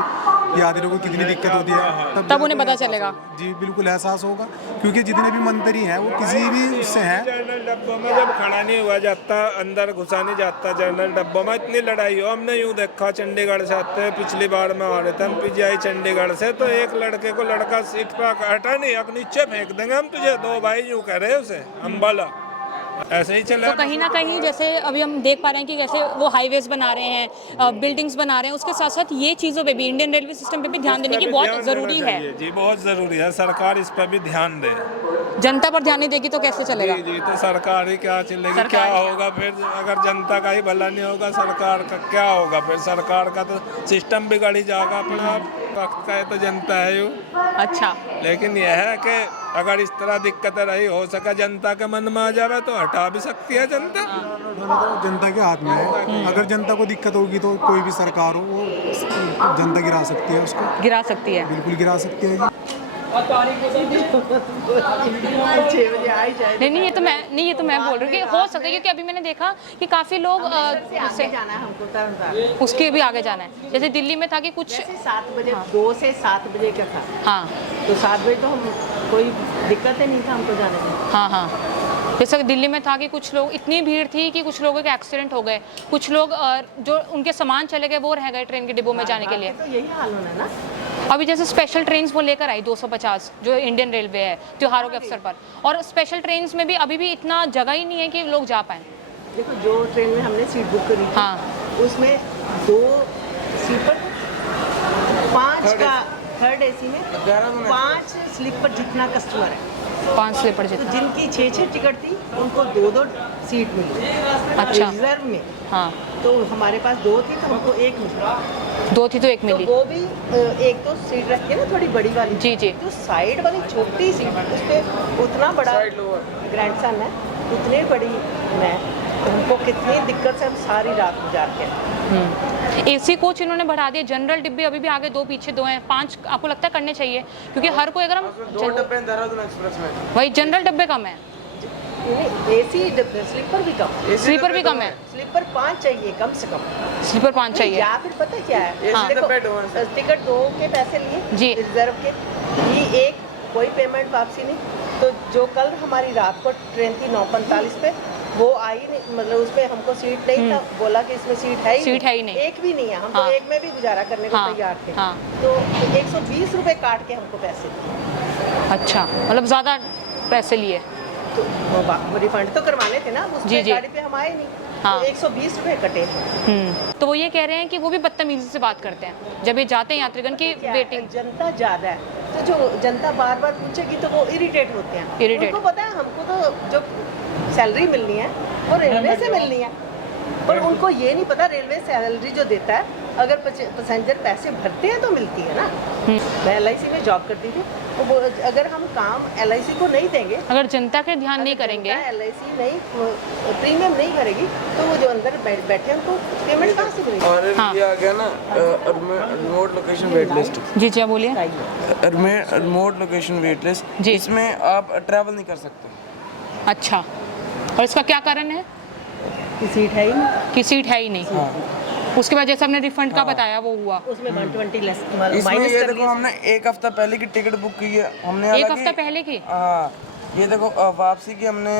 यात्रियों को कितनी दिक्कत होती है, तब उन्हें पता चलेगा। जी बिल्कुल एहसास होगा, क्योंकि जितने भी मंत्री हैं वो किसी भी उससे हैं। जनरल डब्बों में जब खड़ा नहीं हुआ जाता, अंदर घुसा नहीं जाता जनरल डब्बों में, इतनी लड़ाई हो। हमने यूँ देखा, चंडीगढ़ से आते हैं, पिछली बार में आ रहे थे हम पीजीआई चंडीगढ़ से, तो एक लड़के को लड़का सीट पर हटा नहीं, अब नीचे फेंक देंगे हम तुझे, 2 भाई यूँ कह रहे उसे, अम्बाला ऐसे ही चले। तो कहीं ना कहीं जैसे अभी हम देख पा रहे हैं कि कैसे वो हाईवेज बना रहे हैं, बिल्डिंग्स बना रहे हैं, उसके साथ साथ ये चीज़ों पे भी, इंडियन रेलवे सिस्टम पे भी ध्यान देने की बहुत ज़रूरी है। जी बहुत ज़रूरी है, सरकार इस पर भी ध्यान दे। जनता पर ध्यान नहीं देगी तो कैसे चलेगा? जी तो सरकार ही क्या चलेगी, क्या होगा फिर अगर जनता का ही भला नहीं होगा, सरकार का क्या होगा फिर? सरकार का तो सिस्टम बिगड़ ही जाएगा अपना। वक्त का है तो जनता है यू। अच्छा, लेकिन यह है कि अगर इस तरह दिक्कतें रही, हो सके जनता के मन में आ जाए तो हटा भी सकती है जनता। दोनों तो जनता के हाथ में है। अगर जनता को दिक्कत होगी तो कोई भी सरकार हो वो जनता गिरा सकती है, उसको गिरा सकती है। बिल्कुल गिरा सकती है। नहीं, ये तो मैं बोल रही हूँ कि हो सकता है, क्योंकि अभी मैंने देखा कि काफ़ी लोग उसके भी आगे जाना है। जैसे दिल्ली में था कि कुछ 7 बजे 2 से 7 बजे का था। हाँ तो 7 बजे तो हम कोई दिक्कत ही नहीं था हमको जाने में। हाँ। जैसे दिल्ली में था कि कुछ लोग, इतनी भीड़ थी कि कुछ लोगों के एक्सीडेंट हो गए, कुछ लोग जो उनके सामान चले गए वो रह गए ट्रेन के डिब्बों में जाने के लिए। तो यही हाल होना है ना। अभी जैसे स्पेशल ट्रेन्स वो लेकर आई 250 जो इंडियन रेलवे है त्योहारों के अवसर पर, और स्पेशल ट्रेन्स में भी अभी भी इतना जगह ही नहीं है कि लोग जा पाएँ। देखो जो ट्रेन में हमने सीट बुक करी थी, हाँ, उसमें 2 स्लीपर, 5 का थर्ड एसी में 5 स्लीपर जितना कस्टमर है, 5 स्लीपर तो जितना। जिनकी 6 टिकट थी उनको 2 सीट मिली। अच्छा। रिजर्व में हाँ, तो हमारे पास 2 थी तो हमको 1 मिली। 2 थी तो 1 मिली। तो वो भी एक तो सीट रखी है ना थोड़ी बड़ी वाली। जी। तो साइड वाली छोटी सीट, उस पर उतना बड़ा ग्रैंडसन है, उतनी बड़ी मैं, तो हमको कितनी दिक्कत से हम सारी रात गुजारते हैं। एसी कोच इन्होंने बढ़ा दिए, जनरल डिब्बे अभी भी आगे 2 पीछे 2 हैं, 5 आपको लगता है करने चाहिए? क्योंकि हर कोई अगर हम 2 डब्बे देहरादून एक्सप्रेस में, वही जनरल डब्बे कम है, एसी स्लीपर भी कम, स्लीपर भी कम है। स्लीपर 5 चाहिए कम से कम। स्लीपर 5 चाहिए। या फिर पता क्या है, हाँ। देखो टिकट 2 के पैसे लिए जी। रिजर्व के, ये एक कोई पेमेंट वापसी नहीं। तो जो कल हमारी रात को ट्रेन थी 9:45 पे, वो आई नहीं, मतलब उसमें हमको सीट नहीं था, बोला कि इसमें सीट है ही नहीं, एक भी नहीं है। हम तो एक में भी गुजारा करने को तैयार थे। तो 120 रुपए काट के हमको पैसे दिए। अच्छा, मतलब ज़्यादा पैसे लिए। तो वो रिफंड तो करवाने थे ना, उस गाड़ी पे हम आए नहीं। हाँ। तो 120 रुपए कटे। तो वो ये कह रहे हैं कि वो भी बदतमीजी से बात करते हैं जब ये जाते हैं यात्रीगण की वेटिंग। जनता ज़्यादा है, तो जो जनता बार बार पूछेगी तो वो इरिटेट होते हैं। उनको पता है हमको तो जो सैलरी मिलनी है वो रेलवे से मिलनी है, पर उनको ये नहीं पता रेलवे सैलरी जो देता है, अगर पैसेंजर पैसे भरते हैं तो मिलती है ना। मैं LIC में जॉब करती थी, तो अगर हम काम LIC को नहीं देंगे, अगर जनता के ध्यान नहीं करेंगे, LIC नहीं प्रीमियम नहीं करेगी, तो वो जो अंदर बैठे हैं उनको पेमेंट कहाँ से मिलेगी? और ये आ गया ना रिमोट लोकेशन वेट लिस्ट। जी आप बोलिए। रिमोट लोकेशन वेट लिस्ट जी, इसमें आप ट्रैवल नहीं कर सकते। अच्छा, और इसका क्या कारण है? कि सीट है ही नहीं। कि सीट है ही नहीं। उसके बाद जैसे हमने रिफंड का बताया वो हुआ, उसमें 120 लेस इसमें ये देखो हमने 1 हफ्ता पहले की टिकट बुक की है हमने। 1 हफ्ता पहले की? हाँ, ये देखो वापसी की हमने,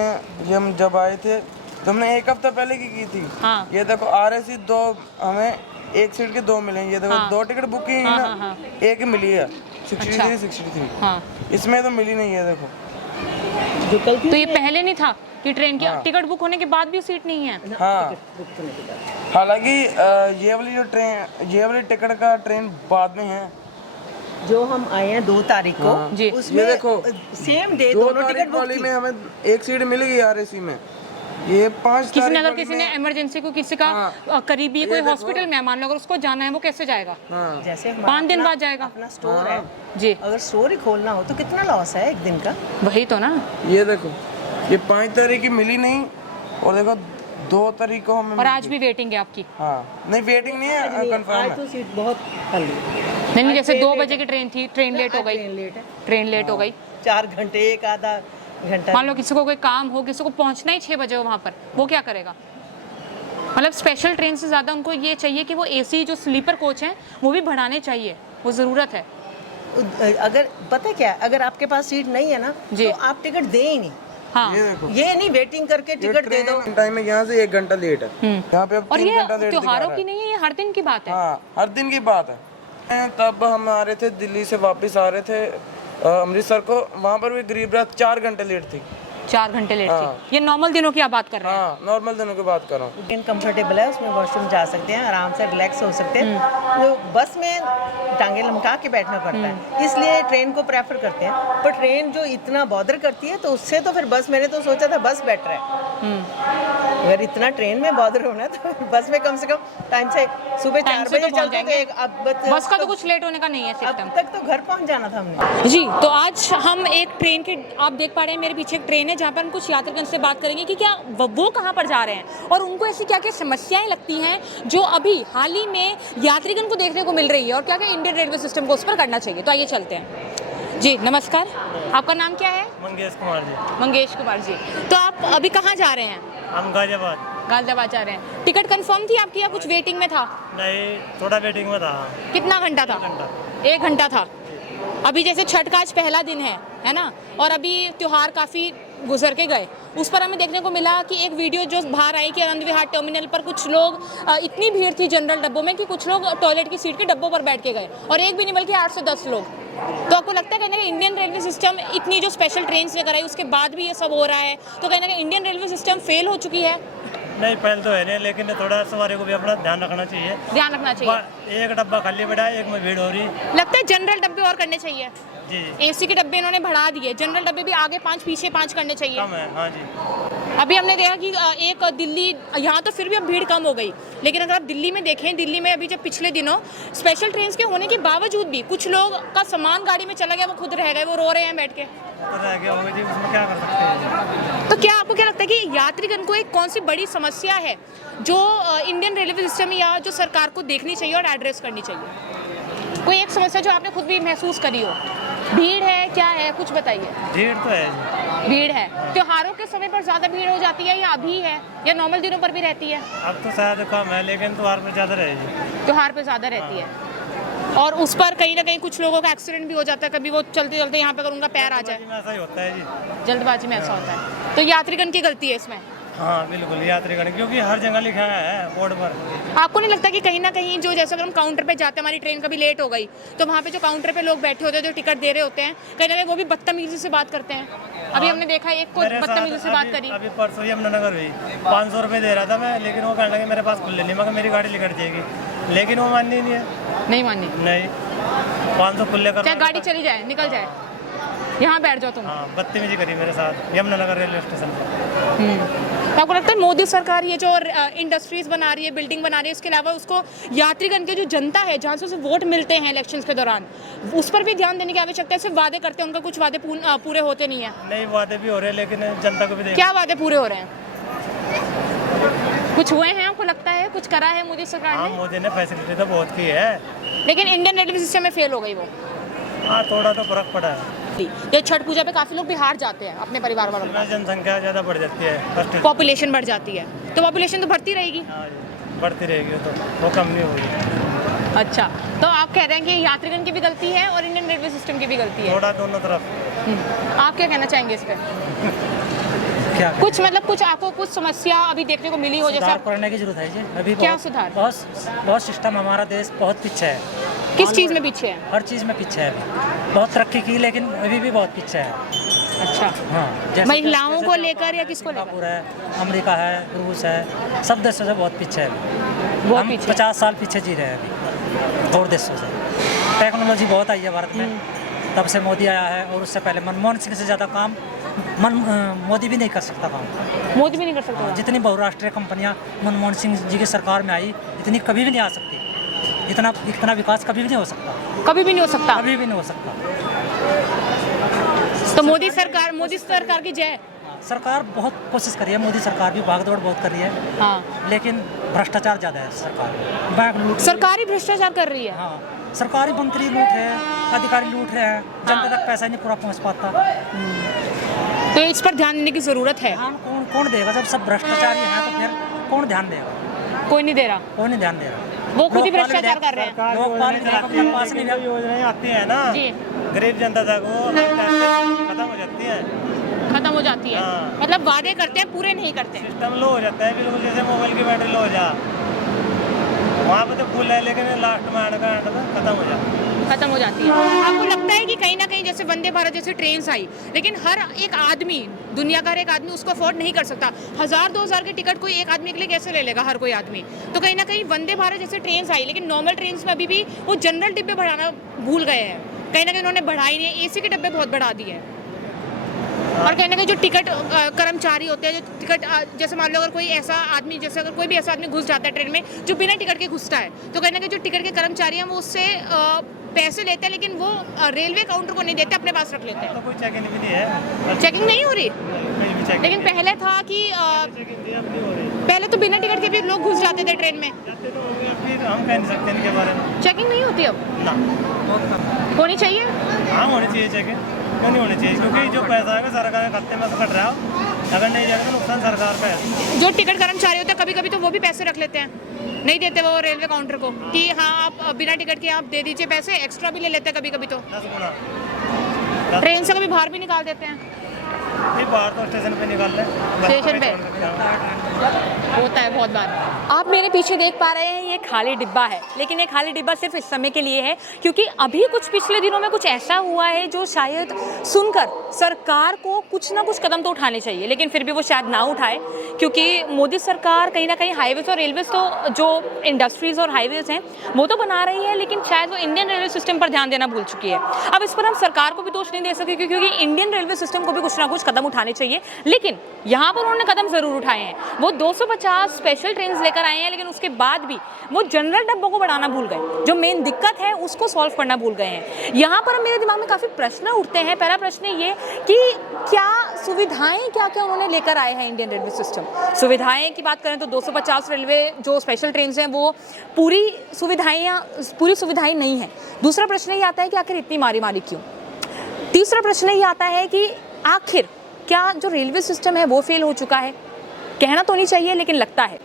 ये हम जब आए थे तो हमने 1 हफ्ता पहले की थी। हाँ। ये देखो RAC 2 हमें 1 सीट के 2 मिले। ये देखो 2 टिकट बुक की है ना, 1 मिली है 63। हाँ। इसमें तो मिली नहीं है। देखो तो ये पहले नहीं था कि ट्रेन की टिकट बुक होने के बाद भी सीट नहीं है? हाँ, हालांकि ये वाली टिकट का ट्रेन बाद में है। जो हम आए हैं 2 तारीख को, जी, उसमें ये देखो सेम डे 2 दोनों टिकट बुक वाली थी। में हमें 1 सीट मिल गई RAC में। ये 5 किसी ने अगर किसी ने इमरजेंसी को किसी का करीबी कोई हॉस्पिटल में मान लो, अगर उसको जाना है वो कैसे जाएगा? जैसे 5 दिन बाद जाएगा। अपना स्टोर है जी, अगर स्टोर ही खोलना हो तो कितना लॉस है 1 दिन का। वही तो ना। ये देखो ये 5 तारीख की मिली नहीं, और देखो 2 तारीख को हमें और आज भी वेटिंग है आपकी? हाँ, नहीं वेटिंग नहीं है, कंफर्म आज है। तो सीट बहुत खाली है। नहीं, जैसे 2 बजे की ट्रेन थी, ट्रेन लेट हो गई, ट्रेन लेट हो गई 4 घंटे, 1 आधा घंटा। मान लो किसी को कोई काम हो, किसी को पहुंचना ही 6 बजे हो वहाँ पर, वो क्या करेगा? मतलब स्पेशल ट्रेन से ज़्यादा उनको ये चाहिए कि वो AC जो स्लीपर कोच हैं वो भी बढ़ाने चाहिए, वो ज़रूरत है। अगर पता क्या, अगर आपके पास सीट नहीं है ना जी, तो आप टिकट दे ही नहीं। हाँ, ये देखो ये नहीं वेटिंग करके टिकट दे दो। टाइम में यहाँ से 1 घंटा लेट है, यहाँ पे अब और 3 ये घंटा लेट त्योहारों की नहीं है, ये हर दिन की बात है। हाँ, हर दिन की बात है। तब हम आ रहे थे दिल्ली से वापस आ रहे थे अमृतसर को, वहाँ पर भी गरीब रात 4 घंटे लेट थी। 4 घंटे लेट हाँ। थी। ये नॉर्मल दिनों की आप बात कर रहे हैं? हाँ, नॉर्मल दिनों की बात कर रहा हूँ। ट्रेन कंफर्टेबल है, उसमें वॉशरूम जा सकते हैं, आराम से रिलैक्स हो सकते हैं। वो बस में टांगे लमका के बैठना पड़ता है, इसलिए ट्रेन को प्रेफर करते हैं। पर ट्रेन जो इतना बॉदर करती है तो उससे तो फिर बस, मैंने तो सोचा था बस बेटर है। अगर इतना ट्रेन में बॉदर होना है तो बस में कम से कम टाइम से सुबह 4 बजे चलते थे। अब बस का तो कुछ लेट होने का नहीं है अब सिस्टम। तक तो घर पहुंच जाना था हमने। जी, तो आज हम एक ट्रेन के, आप देख पा रहे हैं मेरे पीछे एक ट्रेन है जहाँ पर हम कुछ यात्रियों से बात करेंगे कि क्या वो कहाँ पर जा रहे हैं और उनको ऐसी क्या क्या समस्याएं लगती हैं जो अभी हाल ही में यात्रिगण को देखने को मिल रही है और क्या क्या इंडियन रेलवे सिस्टम को उस पर करना चाहिए। तो आइए चलते हैं। जी नमस्कार, आपका नाम क्या है? मंगेश कुमार जी। मंगेश कुमार जी, तो आप अभी कहाँ जा रहे हैं? हम गाजियाबाद। गाजियाबाद जा रहे हैं। टिकट कंफर्म थी आपकी या कुछ वेटिंग में था? नहीं, थोड़ा वेटिंग में था। कितना घंटा था? 1 घंटा था। अभी जैसे छठ का आज पहला दिन है ना, और अभी त्यौहार काफ़ी गुजर के गए, उस पर हमें देखने को मिला कि एक वीडियो जो बाहर आई कि आनंद विहार टर्मिनल पर कुछ लोग, इतनी भीड़ थी जनरल डब्बों में कि कुछ लोग टॉयलेट की सीट के डब्बों पर बैठ के गए, और एक भी नहीं बल्कि 8 से 10 लोग। तो आपको लगता है कहीं ना कहीं इंडियन रेलवे सिस्टम, इतनी जो स्पेशल ट्रेन वगैरह आई उसके बाद भी ये सब हो रहा है, तो कहीं ना कहीं इंडियन रेलवे सिस्टम फेल हो चुकी है? नहीं, पहले तो है नहीं, लेकिन थोड़ा सवारी को भी अपना ध्यान रखना चाहिए। ध्यान रखना चाहिए। एक डब्बा खाली पड़ा है, एक में भीड़ हो रही। लगता है जनरल डब्बे और करने चाहिए। जी, एसी के डब्बे इन्होंने बढ़ा दिए, जनरल डब्बे भी आगे 5 पीछे 5 करने चाहिए। कम है। हाँ जी। अभी हमने देखा कि एक दिल्ली, यहाँ तो फिर भी अब भीड़ कम हो गई, लेकिन अगर आप दिल्ली में देखें, दिल्ली में अभी जब पिछले दिनों स्पेशल ट्रेन के होने के बावजूद भी कुछ लोग का सामान गाड़ी में चला गया, वो खुद रह गए, वो रो रहे हैं बैठ के। तो रह गया होगा जी, उसमें क्या कर सकते हैं। तो क्या आपको क्या लगता है कि यात्रीगण को एक कौन सी बड़ी समस्या है जो इंडियन रेलवे सिस्टम या जो सरकार को देखनी चाहिए और एड्रेस करनी चाहिए? कोई एक समस्या जो आपने खुद भी महसूस करी हो? भीड़ है, क्या है, कुछ बताइए। भीड़ तो है जी। भीड़ है। त्योहारों के समय पर ज़्यादा भीड़ हो जाती है या अभी है, या नॉर्मल दिनों पर भी रहती है? अब तो शायद कम है, लेकिन त्योहार पे ज़्यादा रहेगी। त्योहार पे ज़्यादा रहती है, और उस पर कहीं ना कहीं कुछ लोगों का एक्सीडेंट भी हो जाता है, कभी वो चलते चलते यहाँ पे अगर उनका पैर आ जाए। ऐसा ही होता है जी। जल्दबाजी में ऐसा होता है, तो यात्रीगण की गलती है इसमें? हाँ बिल्कुल, यात्रीगण, क्योंकि हर जगह लिखा है बोर्ड पर। आपको नहीं लगता कि कहीं ना कहीं जो, जैसे अगर हम काउंटर पे जाते हैं, हमारी ट्रेन कभी लेट हो गई, तो वहाँ पे जो काउंटर पे लोग बैठे होते हैं, जो टिकट दे रहे होते हैं, कहीं ना कहीं वो भी बदतमीजी से बात करते हैं? अभी हमने देखा एक को बदतमीजी से बात करी। अभी परसों यमुनानगर हुई, 500 रुपये दे रहा था मैं, लेकिन वो कहने लगे मेरे पास खुले नहीं, मगर मेरी गाड़ी निकट जाएगी, लेकिन वो माननी नहीं है। नहीं मानी? नहीं, 500 खुले कर, चाहे गाड़ी चली जाए, निकल जाए, यहाँ बैठ जाओ तुम। हाँ, बदतमीजी करी मेरे साथ यमुनानगर रेलवे स्टेशन पर। तो आपको लगता है मोदी सरकार ये जो इंडस्ट्रीज बना रही है, बिल्डिंग बना रही है, इसके अलावा उसको यात्रीगण के जो जनता है जहाँ से उसे वोट मिलते हैं इलेक्शंस के दौरान, उस पर भी ध्यान देने की आवश्यकता है? सिर्फ वादे करते हैं, उनका कुछ वादे पूरे होते नहीं है। नहीं, वादे भी हो रहे हैं, लेकिन जनता को भी क्या वादे पूरे हो रहे हैं? कुछ हुए हैं? आपको लगता है कुछ करा है मोदी सरकार हाँ, ने? मोदी ने फैसिलिटी तो बहुत की है, लेकिन इंडियन रेलवे सिस्टम में फेल हो गई वो। हाँ, थोड़ा तो फर्क पड़ा है। ये छठ पूजा पे काफी लोग बिहार जाते हैं अपने परिवार वालों के इसमें जनसंख्या ज़्यादा बढ़ जाती है, साथ, पॉपुलेशन बढ़ जाती है, तो पॉपुलेशन तो बढ़ती रहेगी। हाँ जी, बढ़ती रहेगी, तो वो कम नहीं होगी। अच्छा, तो आप कह रहे हैं कि यात्रीगण की भी गलती है और इंडियन रेलवे सिस्टम की भी गलती है? थोड़ा दोनों तरफ। आप क्या कहना चाहेंगे इस पर? क्या कुछ मतलब कुछ आपको कुछ समस्या अभी देखने को मिली हो, जैसे सुधार करने की जरूरत है जी। अभी क्या सुधार? बहुत सिस्टम, हमारा देश बहुत पीछे है। किस चीज़ में पीछे है? हर चीज़ में पीछे है। अभी बहुत तरक्की की, लेकिन अभी भी बहुत पीछे है। अच्छा, हाँ, महिलाओं को लेकर या किसको लेकर? सिंगापुर है, अमेरिका है, रूस है, सब देशों से बहुत पीछे है। बहुत हम पीछे। 50 साल पीछे जी रहे हैं अभी और देशों से। टेक्नोलॉजी बहुत आई है भारत में, तब से मोदी आया है, और उससे पहले मनमोहन सिंह से ज़्यादा काम मोदी भी नहीं कर सकता काम। मोदी भी नहीं कर सकता? जितनी बहुराष्ट्रीय कंपनियां मनमोहन सिंह जी की सरकार में आई, इतनी कभी भी नहीं आ सकती। इतना विकास कभी भी नहीं हो सकता। कभी भी नहीं हो सकता? कभी भी नहीं हो सकता। तो मोदी सरकार की जय। सरकार बहुत कोशिश कर रही है, मोदी सरकार भी भागदौड़ बहुत कर रही है। हाँ, लेकिन भ्रष्टाचार ज़्यादा है सरकार में। बैंक लूट, सरकारी भ्रष्टाचार कर रही है। हाँ, सरकारी मंत्री लूट रहे हैं, अधिकारी लूट रहे हैं, जनता तक पैसा नहीं पूरा पहुँच पाता। तो इस पर ध्यान देने की ज़रूरत है। हाँ, कौन देगा? जब सब भ्रष्टाचारी हैं तो फिर कौन ध्यान देगा? कोई नहीं दे रहा। कोई नहीं ध्यान दे रहा। वो खुद ही भ्रष्टाचार कर रहे हैं। लोकपाल विधेयक अपने पास नहीं है। योजनाएं आती है ना जी, गरीब जनता तक, वो खत्म हो जाती है। खत्म हो जाती है। हाँ। मतलब वादे करते हैं, पूरे नहीं करते। सिस्टम लो हो जाता है, बिल्कुल जैसे मोबाइल की बैटरी लो हो जा, वहाँ पे तो फुल है, लेकिन लास्ट में एंड में खत्म हो जाता है। खत्म हो जाती है। आपको लगता है कि कहीं ना कहीं जैसे वंदे भारत जैसे ट्रेन आई, लेकिन हर एक आदमी, दुनिया का हर एक आदमी उसको अफोर्ड नहीं कर सकता। 1000-2000 के टिकट कोई एक आदमी के लिए कैसे ले लेगा, हर कोई आदमी। तो कहीं ना कहीं वंदे भारत जैसे ट्रेन आई, लेकिन नॉर्मल ट्रेन में अभी भी वो जनरल डिब्बे बढ़ाना भूल गए हैं। कहीं ना कहीं उन्होंने बढ़ाई नहीं है, AC के डिब्बे बहुत बढ़ा दिए हैं। और कहने के जो टिकट कर्मचारी होते हैं, जो टिकट जैसे मान लो अगर कोई ऐसा आदमी, जैसे अगर कोई भी ऐसा आदमी घुस जाता है ट्रेन में जो बिना टिकट के घुसता है, तो कहने के जो टिकट के कर्मचारी हैं वो उससे पैसे लेते हैं, लेकिन वो रेलवे काउंटर को नहीं देते, अपने पास रख लेते हैं। तो कोई चेकिंग भी नहीं है, चेकिंग नहीं हो रही, लेकिन पहले था कि पहले तो बिना टिकट के भी लोग घुस जाते थे ट्रेन में। फिर हम कह नहीं सकते इनके बारे में। चेकिंग नहीं होती अब ना, होनी चाहिए। हाँ होनी चाहिए चेकिंग, क्यों नहीं होनी चाहिए? क्योंकि जो पैसा है सरकार के खाते में से कट रहा हो, अगर नहीं जाएगा तो नुकसान सरकार का है। जो टिकट कर्मचारी होते हैं कभी कभी तो वो भी पैसे रख लेते हैं, नहीं देते वो रेलवे काउंटर को कि हाँ आप बिना टिकट के आप दे दीजिए पैसे, एक्स्ट्रा भी ले लेते हैं कभी कभी। तो 10 गुना ट्रेन से कभी बाहर भी निकाल देते हैं, नहीं बाहर तो स्टेशन पे निकाल लें, स्टेशन पे होता है बहुत बार। आप मेरे पीछे देख पा रहे हैं ये खाली डिब्बा है, लेकिन ये खाली डिब्बा सिर्फ इस समय के लिए है, क्योंकि अभी कुछ पिछले दिनों में कुछ ऐसा हुआ है जो शायद सुनकर सरकार को कुछ ना कुछ कदम तो उठाने चाहिए, लेकिन फिर भी वो शायद ना उठाए, क्योंकि मोदी सरकार कहीं ना कहीं हाईवेज और रेलवेज तो जो इंडस्ट्रीज़ और हाईवेज हैं वो तो बना रही है, लेकिन शायद वो इंडियन रेलवे सिस्टम पर ध्यान देना भूल चुकी है। अब इस पर हम सरकार को भी दोष नहीं दे सकते, क्योंकि इंडियन रेलवे सिस्टम को भी कुछ ना कुछ कदम उठाने चाहिए, लेकिन यहाँ पर उन्होंने कदम ज़रूर उठाए हैं। वो 250 स्पेशल ट्रेन लेकर आए हैं, लेकिन उसके बाद भी वो जनरल डब्बों को बढ़ाना भूल गए। जो मेन दिक्कत है उसको सॉल्व करना भूल गए हैं। यहाँ पर मेरे दिमाग में काफ़ी प्रश्न उठते हैं। पहला प्रश्न ये कि क्या सुविधाएं क्या क्या उन्होंने लेकर आए हैं इंडियन रेलवे सिस्टम। सुविधाएं की बात करें तो 250 रेलवे जो स्पेशल ट्रेन हैं वो पूरी सुविधाएं नहीं हैं। दूसरा प्रश्न ये आता है कि आखिर इतनी मारी क्यों। तीसरा प्रश्न ये आता है कि आखिर क्या जो रेलवे सिस्टम है वो फेल हो चुका है। कहना तो नहीं चाहिए, लेकिन लगता है।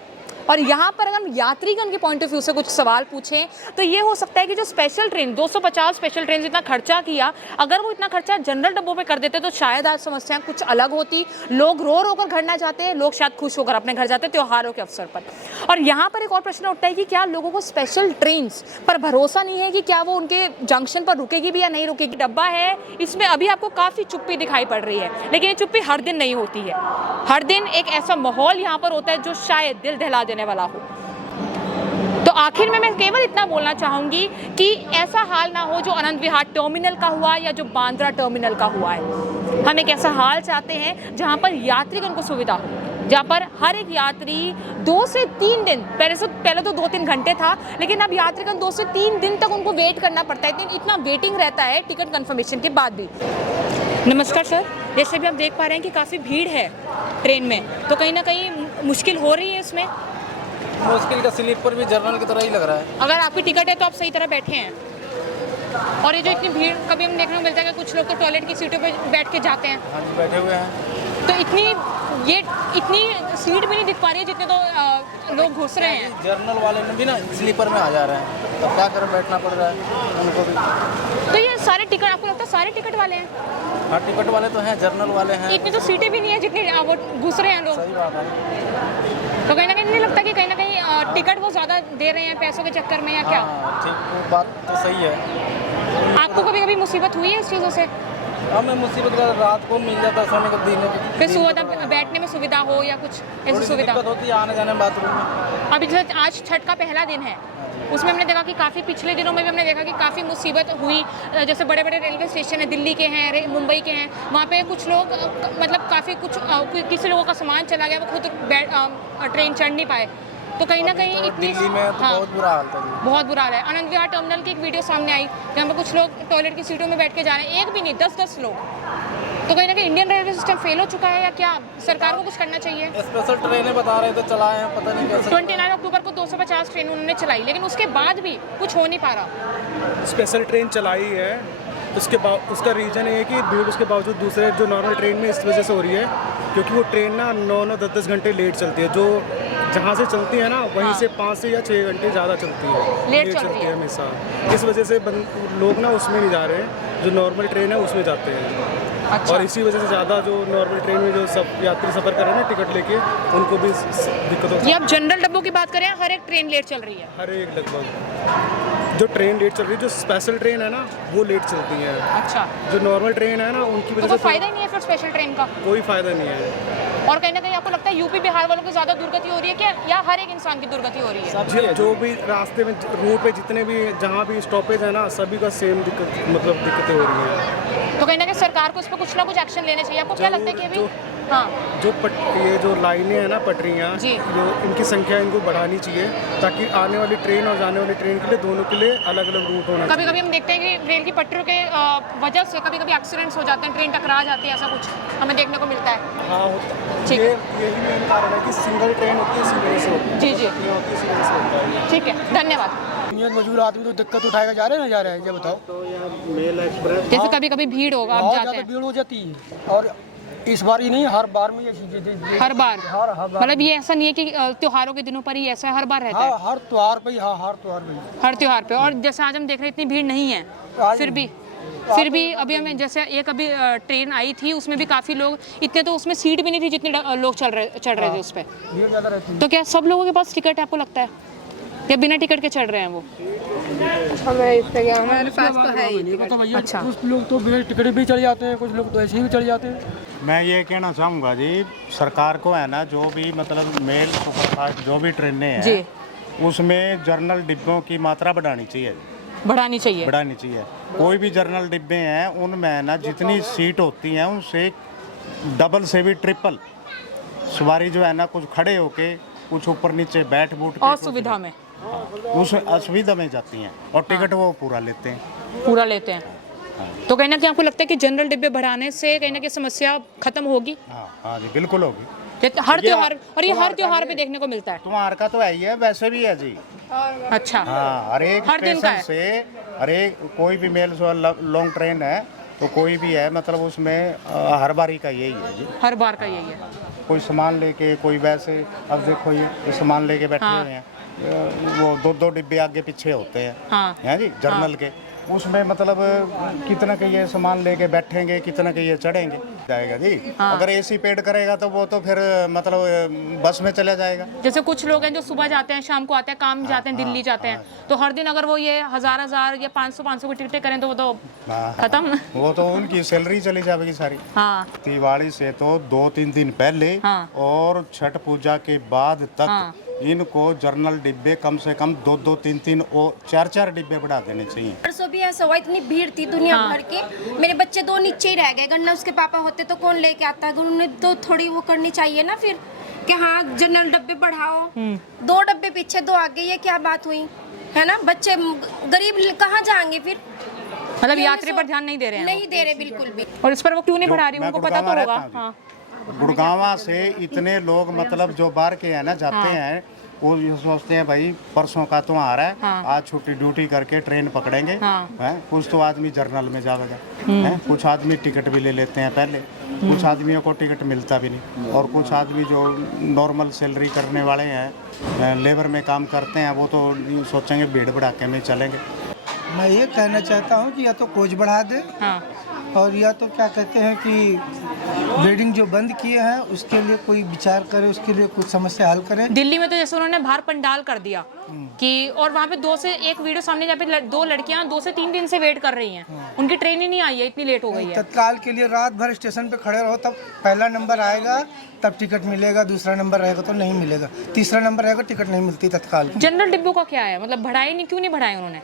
और यहाँ पर अगर हम यात्रीगण के पॉइंट ऑफ व्यू से कुछ सवाल पूछें तो ये हो सकता है कि जो स्पेशल ट्रेन 250 स्पेशल ट्रेन इतना खर्चा किया, अगर वो इतना खर्चा जनरल डब्बों पे कर देते तो शायद आज समस्याएं कुछ अलग होती। लोग रो कर घर ना जाते, लोग शायद खुश होकर अपने घर जाते त्योहारों के अवसर पर। और यहाँ पर एक और प्रश्न उठता है कि क्या लोगों को स्पेशल ट्रेन पर भरोसा नहीं है कि क्या वो उनके जंक्शन पर रुकेगी भी या नहीं रुकेगी। डब्बा है, इसमें अभी आपको काफ़ी चुप्पी दिखाई पड़ रही है, लेकिन ये चुप्पी हर दिन नहीं होती है। हर दिन एक ऐसा माहौल यहाँ पर होता है जो शायद दिल दहला देने वाला हो। तो आखिर में मैं केवल इतना बोलना चाहूँगी कि ऐसा हाल ना हो जो आनंद विहार टर्मिनल का हुआ या जो बांद्रा टर्मिनल का हुआ है। हम एक ऐसा हाल चाहते हैं जहाँ पर यात्रीगण को सुविधा हो, जहाँ पर हर एक यात्री 2 से 3 दिन, पहले तो 2-3 घंटे था, लेकिन अब यात्रीगण 2 से 3 दिन तक उनको वेट करना पड़ता है। इतना वेटिंग रहता है टिकट कन्फर्मेशन के बाद भी। नमस्कार सर, जैसे भी आप देख पा रहे हैं कि काफ़ी भीड़ है ट्रेन में, तो कहीं ना कहीं मुश्किल हो रही है इसमें। मुश्किल का स्लीपर भी जर्नल की तरह ही लग रहा है। अगर आपकी टिकट है तो आप सही तरह बैठे हैं। और ये जो इतनी भीड़, कभी हम देखने को मिलता है कि कुछ लोग तो टॉयलेट की सीटों पे बैठ के जाते हैं। हाँ जी, बैठे हुए हैं। तो इतनी सीट भी नहीं दिख पा रही है जितने तो लोग घुस रहे हैं। जर्नल वाले भी ना स्लीपर में आ जा रहे हैं, तो क्या करें, बैठना पड़ रहा है उनको भी। तो ये सारे टिकट, आपको लगता है सारे टिकट वाले हैं? हाँ, टिकट वाले तो हैं, जर्नल वाले हैं। इतनी तो सीटें भी नहीं है जितनी वो घुस रहे हैं लोग। सही बात है। तो कहीं ना कहीं नहीं लगता कि कहीं ना कहीं टिकट वो ज़्यादा दे रहे हैं पैसों के चक्कर में, या क्या? ठीक, वो बात तो सही है। आपको कभी कभी मुसीबत हुई है इस चीज़ों से? हमें मुसीबत का रात को मिल जाता है, सोने को दिन फिर सुविधा, बैठने में सुविधा हो या कुछ ऐसी सुविधा होती है, आने जाने बाथरूम में। अभी जैसे आज छठ का पहला दिन है, उसमें हमने देखा कि काफ़ी पिछले दिनों में भी हमने देखा कि काफ़ी मुसीबत हुई। जैसे बड़े बड़े रेलवे स्टेशन है, दिल्ली के हैं, मुंबई के हैं, वहाँ पे कुछ लोग मतलब काफ़ी किसी लोगों का सामान चला गया, वो खुद ट्रेन चढ़ नहीं पाए। तो कहीं ना कहीं इतनी दिल्ली में तो बहुत बुरा हाल था। बहुत बुरा हाल है। आनंद विहार टर्मिनल की एक वीडियो सामने आई जहाँ पर कुछ लोग टॉयलेट की सीटों में बैठ के जा रहे हैं, एक भी नहीं 10-10 लोग। तो कहीं ना कहीं इंडियन रेलवे सिस्टम फेल हो चुका है, या क्या सरकार को कुछ करना चाहिए? स्पेशल ट्रेनें बता रहे थे चलाए हैं, पता नहीं कैसे। 29 अक्टूबर को 250 ट्रेन उन्होंने चलाई, लेकिन उसके बाद भी कुछ हो नहीं पा रहा। स्पेशल ट्रेन चलाई है, उसका रीज़न ये है कि भीड़ उसके बावजूद दूसरे जो नॉर्मल ट्रेन में इस वजह से हो रही है क्योंकि वो ट्रेन ना 9-9, 10-10 घंटे लेट चलती है। जो जहाँ से चलती है ना वहीं से 5 से या 6 घंटे ज़्यादा चलती है, लेट चलती है हमेशा। इस वजह से लोग ना उसमें नहीं जा रहे हैं, जो नॉर्मल ट्रेन है उसमें जाते हैं। अच्छा। और इसी वजह से ज़्यादा जो नॉर्मल ट्रेन में जो सब यात्री सफ़र कर रहे हैं ना टिकट लेके, उनको भी दिक्कत होती ये अब जनरल डब्बों की बात करें, हर एक ट्रेन लेट चल रही है। हर एक लगभग जो ट्रेन लेट चल रही है, जो स्पेशल ट्रेन है ना वो लेट चलती है। अच्छा, जो नॉर्मल ट्रेन है ना उनकी तो वजह कोई से फायदा ही नहीं है फिर स्पेशल ट्रेन का। कोई फ़ायदा नहीं है। और कहीं ना कहीं आपको लगता है यूपी बिहार वालों की ज़्यादा दुर्गति हो रही है क्या, या हर एक इंसान की दुर्गति हो रही है? जो भी रास्ते में रूट पे जितने भी जहाँ भी स्टॉपेज है ना, सभी का सेम दिक्कत, मतलब दिक्कतें हो रही हैं। तो कहीं ना कहीं सरकार को इस पर कुछ ना कुछ एक्शन लेने चाहिए। आपको क्या लगता है कि अभी ये जो लाइनें हैं ना, पटरियाँ, जी। जो इनकी संख्या इनको बढ़ानी चाहिए, ताकि आने वाली ट्रेन और जाने वाली ट्रेन के लिए दोनों के लिए अलग अलग रूट होना कभी कभी हम देखते हैं कि रेल की पटरियों के वजह से कभी कभी एक्सीडेंट्स हो जाते हैं, ट्रेन टकरा जाती है, ऐसा कुछ हमें देखने को मिलता है। हाँ होता ठीक। यही मेन कारण है कि सिंगल ट्रेन होती है, इसी वजह से होती है। जी जी, होती है, इसी वजह से होता है। ठीक है, धन्यवाद। मजदूर आदमी तो दिक्कत उठाएगा, जा रहे हैं ना जा रहे हैं, ये बताओ। तो यार मेल एक्सप्रेस जैसे कभी कभी भीड़ होगा, आप जाते हैं, भीड़ हो जाती है, और इस बार ही नहीं, हर बार में ये चीजें, हर बार हर मतलब ये ऐसा नहीं है कि त्योहारों के दिनों पर ही ऐसा हर बार रहता है? हर त्योहार पे ही, हाँ हर त्योहार पे ही। हर त्योहार पे। और जैसे आज हम देख रहे हैं इतनी भीड़ नहीं है, फिर भी अभी हमें जैसे एक अभी ट्रेन आई थी, उसमें भी काफ़ी लोग, इतने तो उसमें सीट भी नहीं थी जितने लोग चढ़ रहे थे उस पर। भीड़ ज़्यादा रहती है। तो क्या सब लोगों के पास टिकट है, आपको लगता है, या बिना टिकट के चढ़ रहे हैं वो? हमारे पास तो है ही। अच्छा, कुछ लोग तो बिना टिकट भी चढ़ जाते हैं, कुछ लोग तो ऐसे ही भी चढ़ जाते हैं। मैं ये कहना चाहूँगा जी, सरकार को है ना, जो भी मतलब मेल सुपरफास्ट जो भी ट्रेनें हैं, उसमें जर्नल डिब्बों की मात्रा बढ़ानी चाहिए। बढ़ानी चाहिए। कोई भी जर्नल डिब्बे हैं उनमें ना जितनी सीट होती हैं उनसे डबल से भी ट्रिपल सवारी जो है ना, कुछ खड़े होके, कुछ ऊपर नीचे बैठ बूट के, असुविधा में, उस असुविधा में जाती हैं, और टिकट वो पूरा लेते हैं। तो कहीं ना कहीं आपको लगता है कि जनरल डिब्बे बढ़ाने से कहीं ना कहीं समस्या खत्म होगी? हाँ जी, बिल्कुल होगी। हर त्योहार, और ये हर त्योहार पे देखने को मिलता है। त्योहार का तो है ही है, वैसे भी है जी। अच्छा, हाँ, हर एक हर दिन का स्टेशन से, हर एक कोई भी मेल लॉन्ग ट्रेन है तो कोई भी है, मतलब उसमें हर बारी का यही है जी। हर बार का यही है। कोई सामान लेके, कोई वैसे, अब देखो ये सामान लेके बैठे हुए हैं, वो दो डिब्बे आगे पीछे होते हैं, हैं जी, जर्नल के, उसमें मतलब कितना के ये सामान लेके बैठेंगे, कितना के ये चढ़ेंगे जाएगा जी। अगर एसी पेड करेगा तो वो तो फिर मतलब बस में चला जाएगा। जैसे कुछ लोग हैं जो सुबह जाते हैं, शाम को आते हैं, काम जाते हैं, दिल्ली जाते हैं, तो हर दिन अगर वो ये 1000 या 500 की टिकटें करें तो वो तो खत्म। वो तो उनकी सैलरी चली जाएगी सारी। दिवाली से तो 2-3 दिन पहले और छठ पूजा के बाद तक इनको जर्नल डिब्बे कम से कम 2-2, 3-3 और 4-4 डिब्बे बढ़ा देने चाहिए। परसों भी ऐसा हुआ, इतनी भीड़ थी दुनिया भर की, मेरे बच्चे 2 नीचे ही रह गए, वरना उसके पापा होते तो कौन लेके आता है। उन्होंने तो थोड़ी वो करनी चाहिए ना फिर, कि हाँ जनरल डब्बे बढ़ाओ, 2 डब्बे पीछे 2 आगे, ये क्या बात हुई है ना? बच्चे गरीब कहाँ जाएंगे फिर? मतलब यात्री पर ध्यान नहीं दे रहे हैं, नहीं दे रहे बिल्कुल भी। और इस पर वो क्यों नहीं बढ़ा रही, उनको पता तो होगा। गुड़गांव से इतने लोग मतलब जो बाहर के है ना जाते हैं, वो ये सोचते हैं भाई परसों का त्योहार है, आज छुट्टी ड्यूटी करके ट्रेन पकड़ेंगे, हैं? कुछ तो आदमी जर्नल में जाएगा, हैं? कुछ आदमी टिकट भी ले लेते हैं पहले, कुछ आदमियों को टिकट मिलता भी नहीं, और कुछ आदमी जो नॉर्मल सैलरी करने वाले हैं, लेबर में काम करते हैं, वो तो सोचेंगे भीड़ भड़ाके में चलेंगे। मैं ये कहना चाहता हूँ कि या तो कोच बढ़ा दे, और या तो क्या कहते हैं कि ब्रीडिंग जो बंद किए हैं उसके लिए कोई विचार करे, उसके लिए कुछ समस्या हल करें। दिल्ली में तो जैसे उन्होंने बाहर पंडाल कर दिया कि, और वहाँ पे 2 से 1 वीडियो सामने जहाँ पे 2 लड़कियाँ 2 से 3 दिन से वेट कर रही हैं, उनकी ट्रेन ही नहीं आई है, इतनी लेट हो गई है। तत्काल के लिए रात भर स्टेशन पे खड़े रहो, तब पहला नंबर आएगा तब टिकट मिलेगा, दूसरा नंबर रहेगा तो नहीं मिलेगा, तीसरा नंबर रहेगा टिकट नहीं मिलती तत्काल। जनरल डिब्बों का क्या है, मतलब बढ़ाए नहीं, क्यों नहीं बढ़ाए उन्होंने?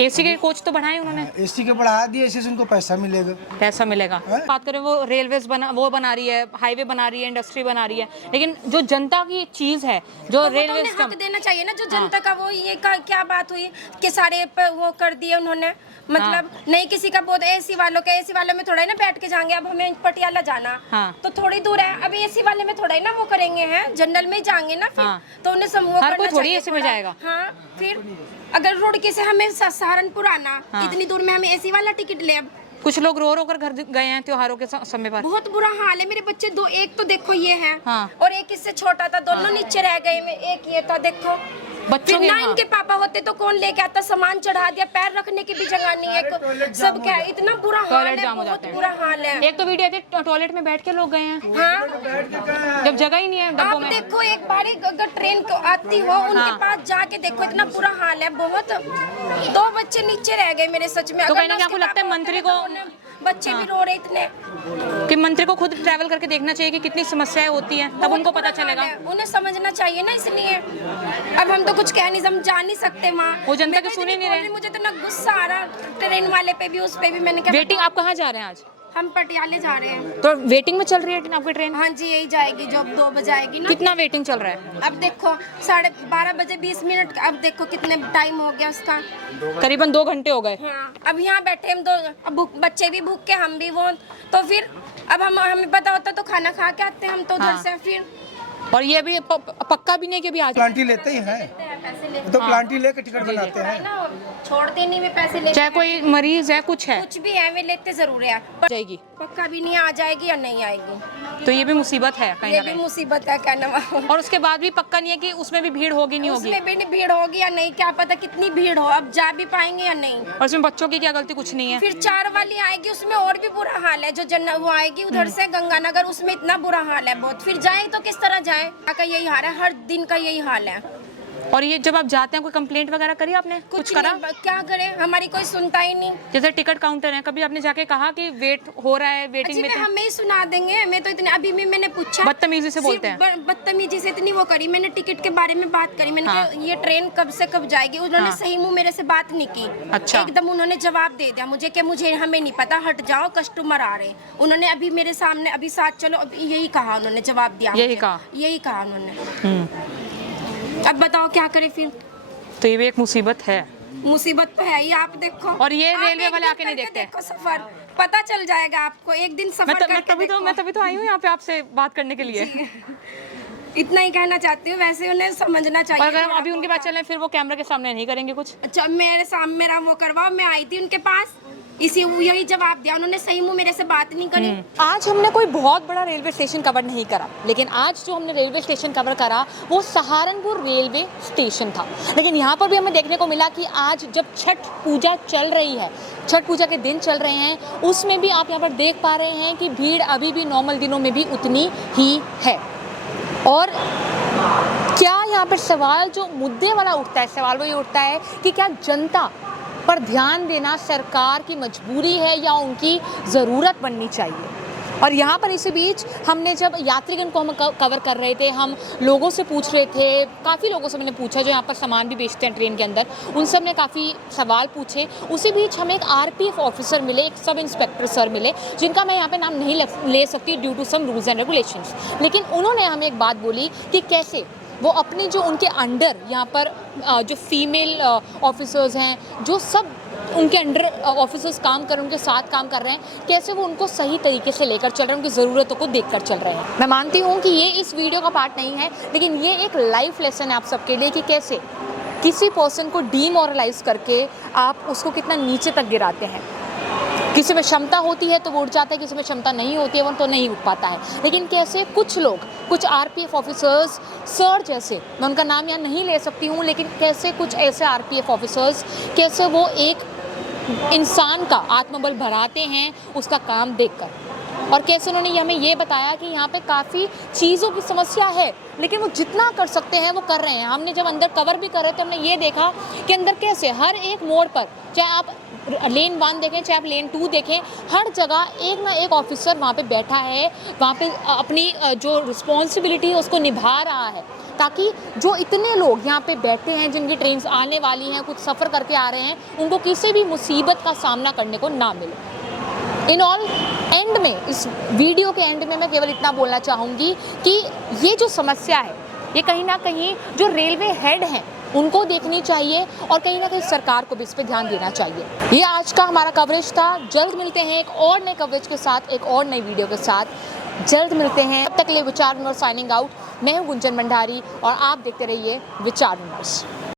एसी के कोच तो बढ़ाए उन्होंने, एसी के बढ़ा दिए, एसी से उनको पैसा मिलेगा। बात करें वो रेलवेज बना रही है, हाईवे बना रही है, इंडस्ट्री बना रही है, लेकिन जो जनता की चीज है, जो रेलवे हक देना चाहिए ना, जो जनता का वो ये क्या बात हुई कि सारे वो कर दिए उन्होंने, मतलब नहीं किसी का बहुत, एसी वालों में थोड़ा ना बैठ के जाएंगे। अब हमें पटियाला जाना तो थोड़ी दूर है, अभी एसी वाले में थोड़ा ना वो करेंगे, हैं जनरल में जाएंगे ना फिर, तो उन्हें समूह हर कोई थोड़ी एसी में जाएगा। हाँ, फिर अगर रोड से हमें सहारनपुर आना, इतनी दूर में हमें एसी वाला टिकट ले। अब कुछ लोग रो कर घर गए हैं त्योहारों के समय पर, बहुत बुरा हाल है। मेरे बच्चे 2, एक तो देखो ये है, और एक इससे छोटा था, दोनों नीचे रह गए, एक ये था देखो, बच्चों फिर के, ना हाँ। इनके पापा होते तो कौन लेके आता, सामान चढ़ा दिया, पैर रखने की भी जगह नहीं है, सब क्या है, इतना बुरा हाल टॉयलेट है, जाम हो बहुत जाते हैं। बुरा हाल है। एक तो वीडियो आई थी टॉयलेट में बैठ के लोग गए हैं, हाँ, जब जगह ही नहीं है डब्बों आप में। देखो एक बार अगर ट्रेन को आती हो उनके पास जाके देखो, इतना बुरा हाल है बहुत। 2 बच्चे नीचे रह गए मेरे, सच में। तो अगर कहीं ना ना कहीं आपको उसके लगता है पापा मंत्री होते को, तो उन्हें- बच्चे भी रो रहे इतने। कि मंत्री को खुद ट्रैवल करके देखना चाहिए कि कितनी समस्याएं होती हैं, तब बहुत उनको पता बुरा हाल चलेगा। है, उन्हें समझना चाहिए ना, इसलिए। अब हम तो कुछ कह नहीं, हम जा नहीं सकते वहाँ। वो जनता मैं की तो सुन ही इतनी नहीं बोल रहे। रही, मुझे इतना गुस्सा आ रहा, ट्रेन वाले पे भी, उस पे भी। मैंने क्या वेटिंग, आप कहाँ जा रहे हैं आज? हम पटियाले जा रहे हैं। तो वेटिंग में चल रही है आपकी ट्रेन? हाँ जी, यही जाएगी जो अब 2 बजे आएगी ना। कितना वेटिंग चल रहा है? अब देखो 12:30 बजे 20 मिनट, अब देखो कितने टाइम हो गया उसका। करीबन 2 घंटे हो गए। हाँ, अब यहाँ बैठे हम 2, अब बच्चे भी भूख के, हम भी वो, तो फिर अब हमें पता होता तो खाना खा के आते हम तो उधर हाँ। से फिर। और ये भी पक्का भी नहीं कि अभी आज प्लांटी लेते ही हैं, पैसे ले तो प्लांटी लेके टिकट बनाते हैं ना, छोड़ते नहीं, वे पैसे ले, चाहे कोई मरीज है, कुछ है, कुछ भी है, वे लेते जरूर है। जाएगी, पक्का भी नहीं आ जाएगी या नहीं आएगी, तो ये भी मुसीबत है कहीं ये ना भी कहीं। मुसीबत है, कहना। और उसके बाद भी पक्का नहीं है कि उसमें भी भीड़ होगी नहीं होगी, उसमें भी नहीं भीड़ होगी या नहीं, क्या पता कितनी भीड़ हो, अब जा भी पाएंगे या नहीं। और उसमें बच्चों की क्या गलती, कुछ नहीं है। फिर 4 वाली आएगी, उसमें और भी बुरा हाल है, जो वो आएगी उधर से गंगानगर, उसमें इतना बुरा हाल है बहुत। फिर जाए तो किस तरह जाए, का यही हाल है, हर दिन का यही हाल है। और ये जब आप जाते हैं, कोई कंप्लेंट वगैरह करी आपने, कुछ करा? नहीं, क्या करें, हमारी कोई सुनता ही नहीं। जैसे टिकट काउंटर है, कभी आपने जाके कहा कि वेट हो रहा है, वेटिंग में थे? हमें ही सुना देंगे, हमें तो इतने, अभी भी मैंने पूछा, बदतमीजी से बोलते हैं। बदतमीजी से इतनी वो करी, मैंने टिकट के बारे में बात करी, मैंने हाँ। कहा ये ट्रेन कब से कब जाएगी, उन्होंने हाँ। सही मुंह मेरे से बात नहीं की। अच्छा। एकदम उन्होंने जवाब दे दिया मुझे कि मुझे हमें नहीं पता, हट जाओ, कस्टमर आ रहे। उन्होंने अभी मेरे सामने, अभी साथ चलो, अभी यही कहा उन्होंने, जवाब दिया, यही कहा? यही कहा उन्होंने। अब बताओ क्या करें फिर। तो ये भी एक मुसीबत है। मुसीबत तो है ही, आप देखो। और ये आप रेलवे एक वाले दिन आके नहीं करके देखते? देखो सफर, पता चल जाएगा आपको, एक दिन सफर करके देखो। मैं तभी तो आई हूँ यहाँ पे आपसे बात करने के लिए। इतना ही कहना चाहती हूँ, वैसे उन्हें समझना चाहिए। और अगर हम अभी उनके पास चलें, फिर वो कैमरा के सामने नहीं करेंगे कुछ? अच्छा, मेरे सामने मेरा वो करवाओ, मैं आई थी उनके पास, इसी यही जवाब दिया उन्होंने, सही मुंह मेरे से बात नहीं करी। आज हमने कोई बहुत बड़ा रेलवे स्टेशन कवर नहीं करा, लेकिन आज जो हमने रेलवे स्टेशन कवर करा वो सहारनपुर रेलवे स्टेशन था। लेकिन यहाँ पर भी हमें देखने को मिला कि आज जब छठ पूजा चल रही है, छठ पूजा के दिन चल रहे हैं, उसमें भी आप यहाँ पर देख पा रहे हैं कि भीड़ अभी भी नॉर्मल दिनों में भी उतनी ही है। और क्या यहाँ पर सवाल जो मुद्दे वाला उठता है, सवाल वो ये उठता है कि क्या जनता पर ध्यान देना सरकार की मजबूरी है या उनकी ज़रूरत बननी चाहिए। और यहाँ पर इसी बीच हमने जब यात्रीगण को हम कवर कर रहे थे, हम लोगों से पूछ रहे थे, काफ़ी लोगों से मैंने पूछा जो यहाँ पर सामान भी बेचते हैं ट्रेन के अंदर, उन सब ने काफ़ी सवाल पूछे। उसी बीच हमें एक आरपीएफ ऑफिसर मिले, एक सब इंस्पेक्टर सर मिले, जिनका मैं यहाँ पे नाम नहीं ले सकती due to some rules and regulations, लेकिन उन्होंने हमें एक बात बोली कि कैसे वो अपने जो उनके अंडर यहाँ पर जो फीमेल ऑफिसर्स हैं, जो सब उनके अंडर ऑफिसर्स काम कर रहे हैं, उनके साथ काम कर रहे हैं, कैसे वो उनको सही तरीके से लेकर चल रहे हैं, उनकी ज़रूरतों को देखकर चल रहे हैं। मैं मानती हूँ कि ये इस वीडियो का पार्ट नहीं है, लेकिन ये एक लाइफ लेसन है आप सबके लिए कि कैसे किसी पर्सन को डीमोरलाइज करके आप उसको कितना नीचे तक गिराते हैं। किसी में क्षमता होती है तो वो उठ जाता है, किसी में क्षमता नहीं होती है वो तो नहीं उठ पाता है। लेकिन कैसे कुछ लोग, कुछ आरपीएफ ऑफिसर्स, सर जैसे, मैं उनका नाम यहाँ नहीं ले सकती हूँ, लेकिन कैसे कुछ ऐसे आरपीएफ ऑफिसर्स, कैसे वो एक इंसान का आत्मबल बढ़ाते हैं उसका काम देखकर। और कैसे उन्होंने हमें ये बताया कि यहाँ पे काफ़ी चीज़ों की समस्या है, लेकिन वो जितना कर सकते हैं वो कर रहे हैं। हमने जब अंदर कवर भी कर रहे थे, हमने ये देखा कि अंदर कैसे हर एक मोड़ पर, चाहे आप लेन 1 देखें, चाहे आप लेन 2 देखें, हर जगह एक ना एक ऑफिसर वहाँ पे बैठा है, वहाँ पे अपनी जो रिस्पॉन्सिबिलिटी है उसको निभा रहा है, ताकि जो इतने लोग यहाँ पे बैठे हैं, जिनकी ट्रेन आने वाली हैं, कुछ सफ़र करके आ रहे हैं, उनको किसी भी मुसीबत का सामना करने को ना मिले। इन ऑल एंड में, इस वीडियो के एंड में मैं केवल इतना बोलना चाहूँगी कि ये जो समस्या है, ये कहीं ना कहीं जो रेलवे हेड हैं उनको देखनी चाहिए, और कहीं ना कहीं सरकार को भी इस पर ध्यान देना चाहिए। ये आज का हमारा कवरेज था। जल्द मिलते हैं एक और नए कवरेज के साथ, एक और नई वीडियो के साथ। जल्द मिलते हैं, तब तक के लिए विचार विमर्श साइनिंग आउट। मैं हूँ गुंजन भंडारी और आप देखते रहिए विचार विमर्श।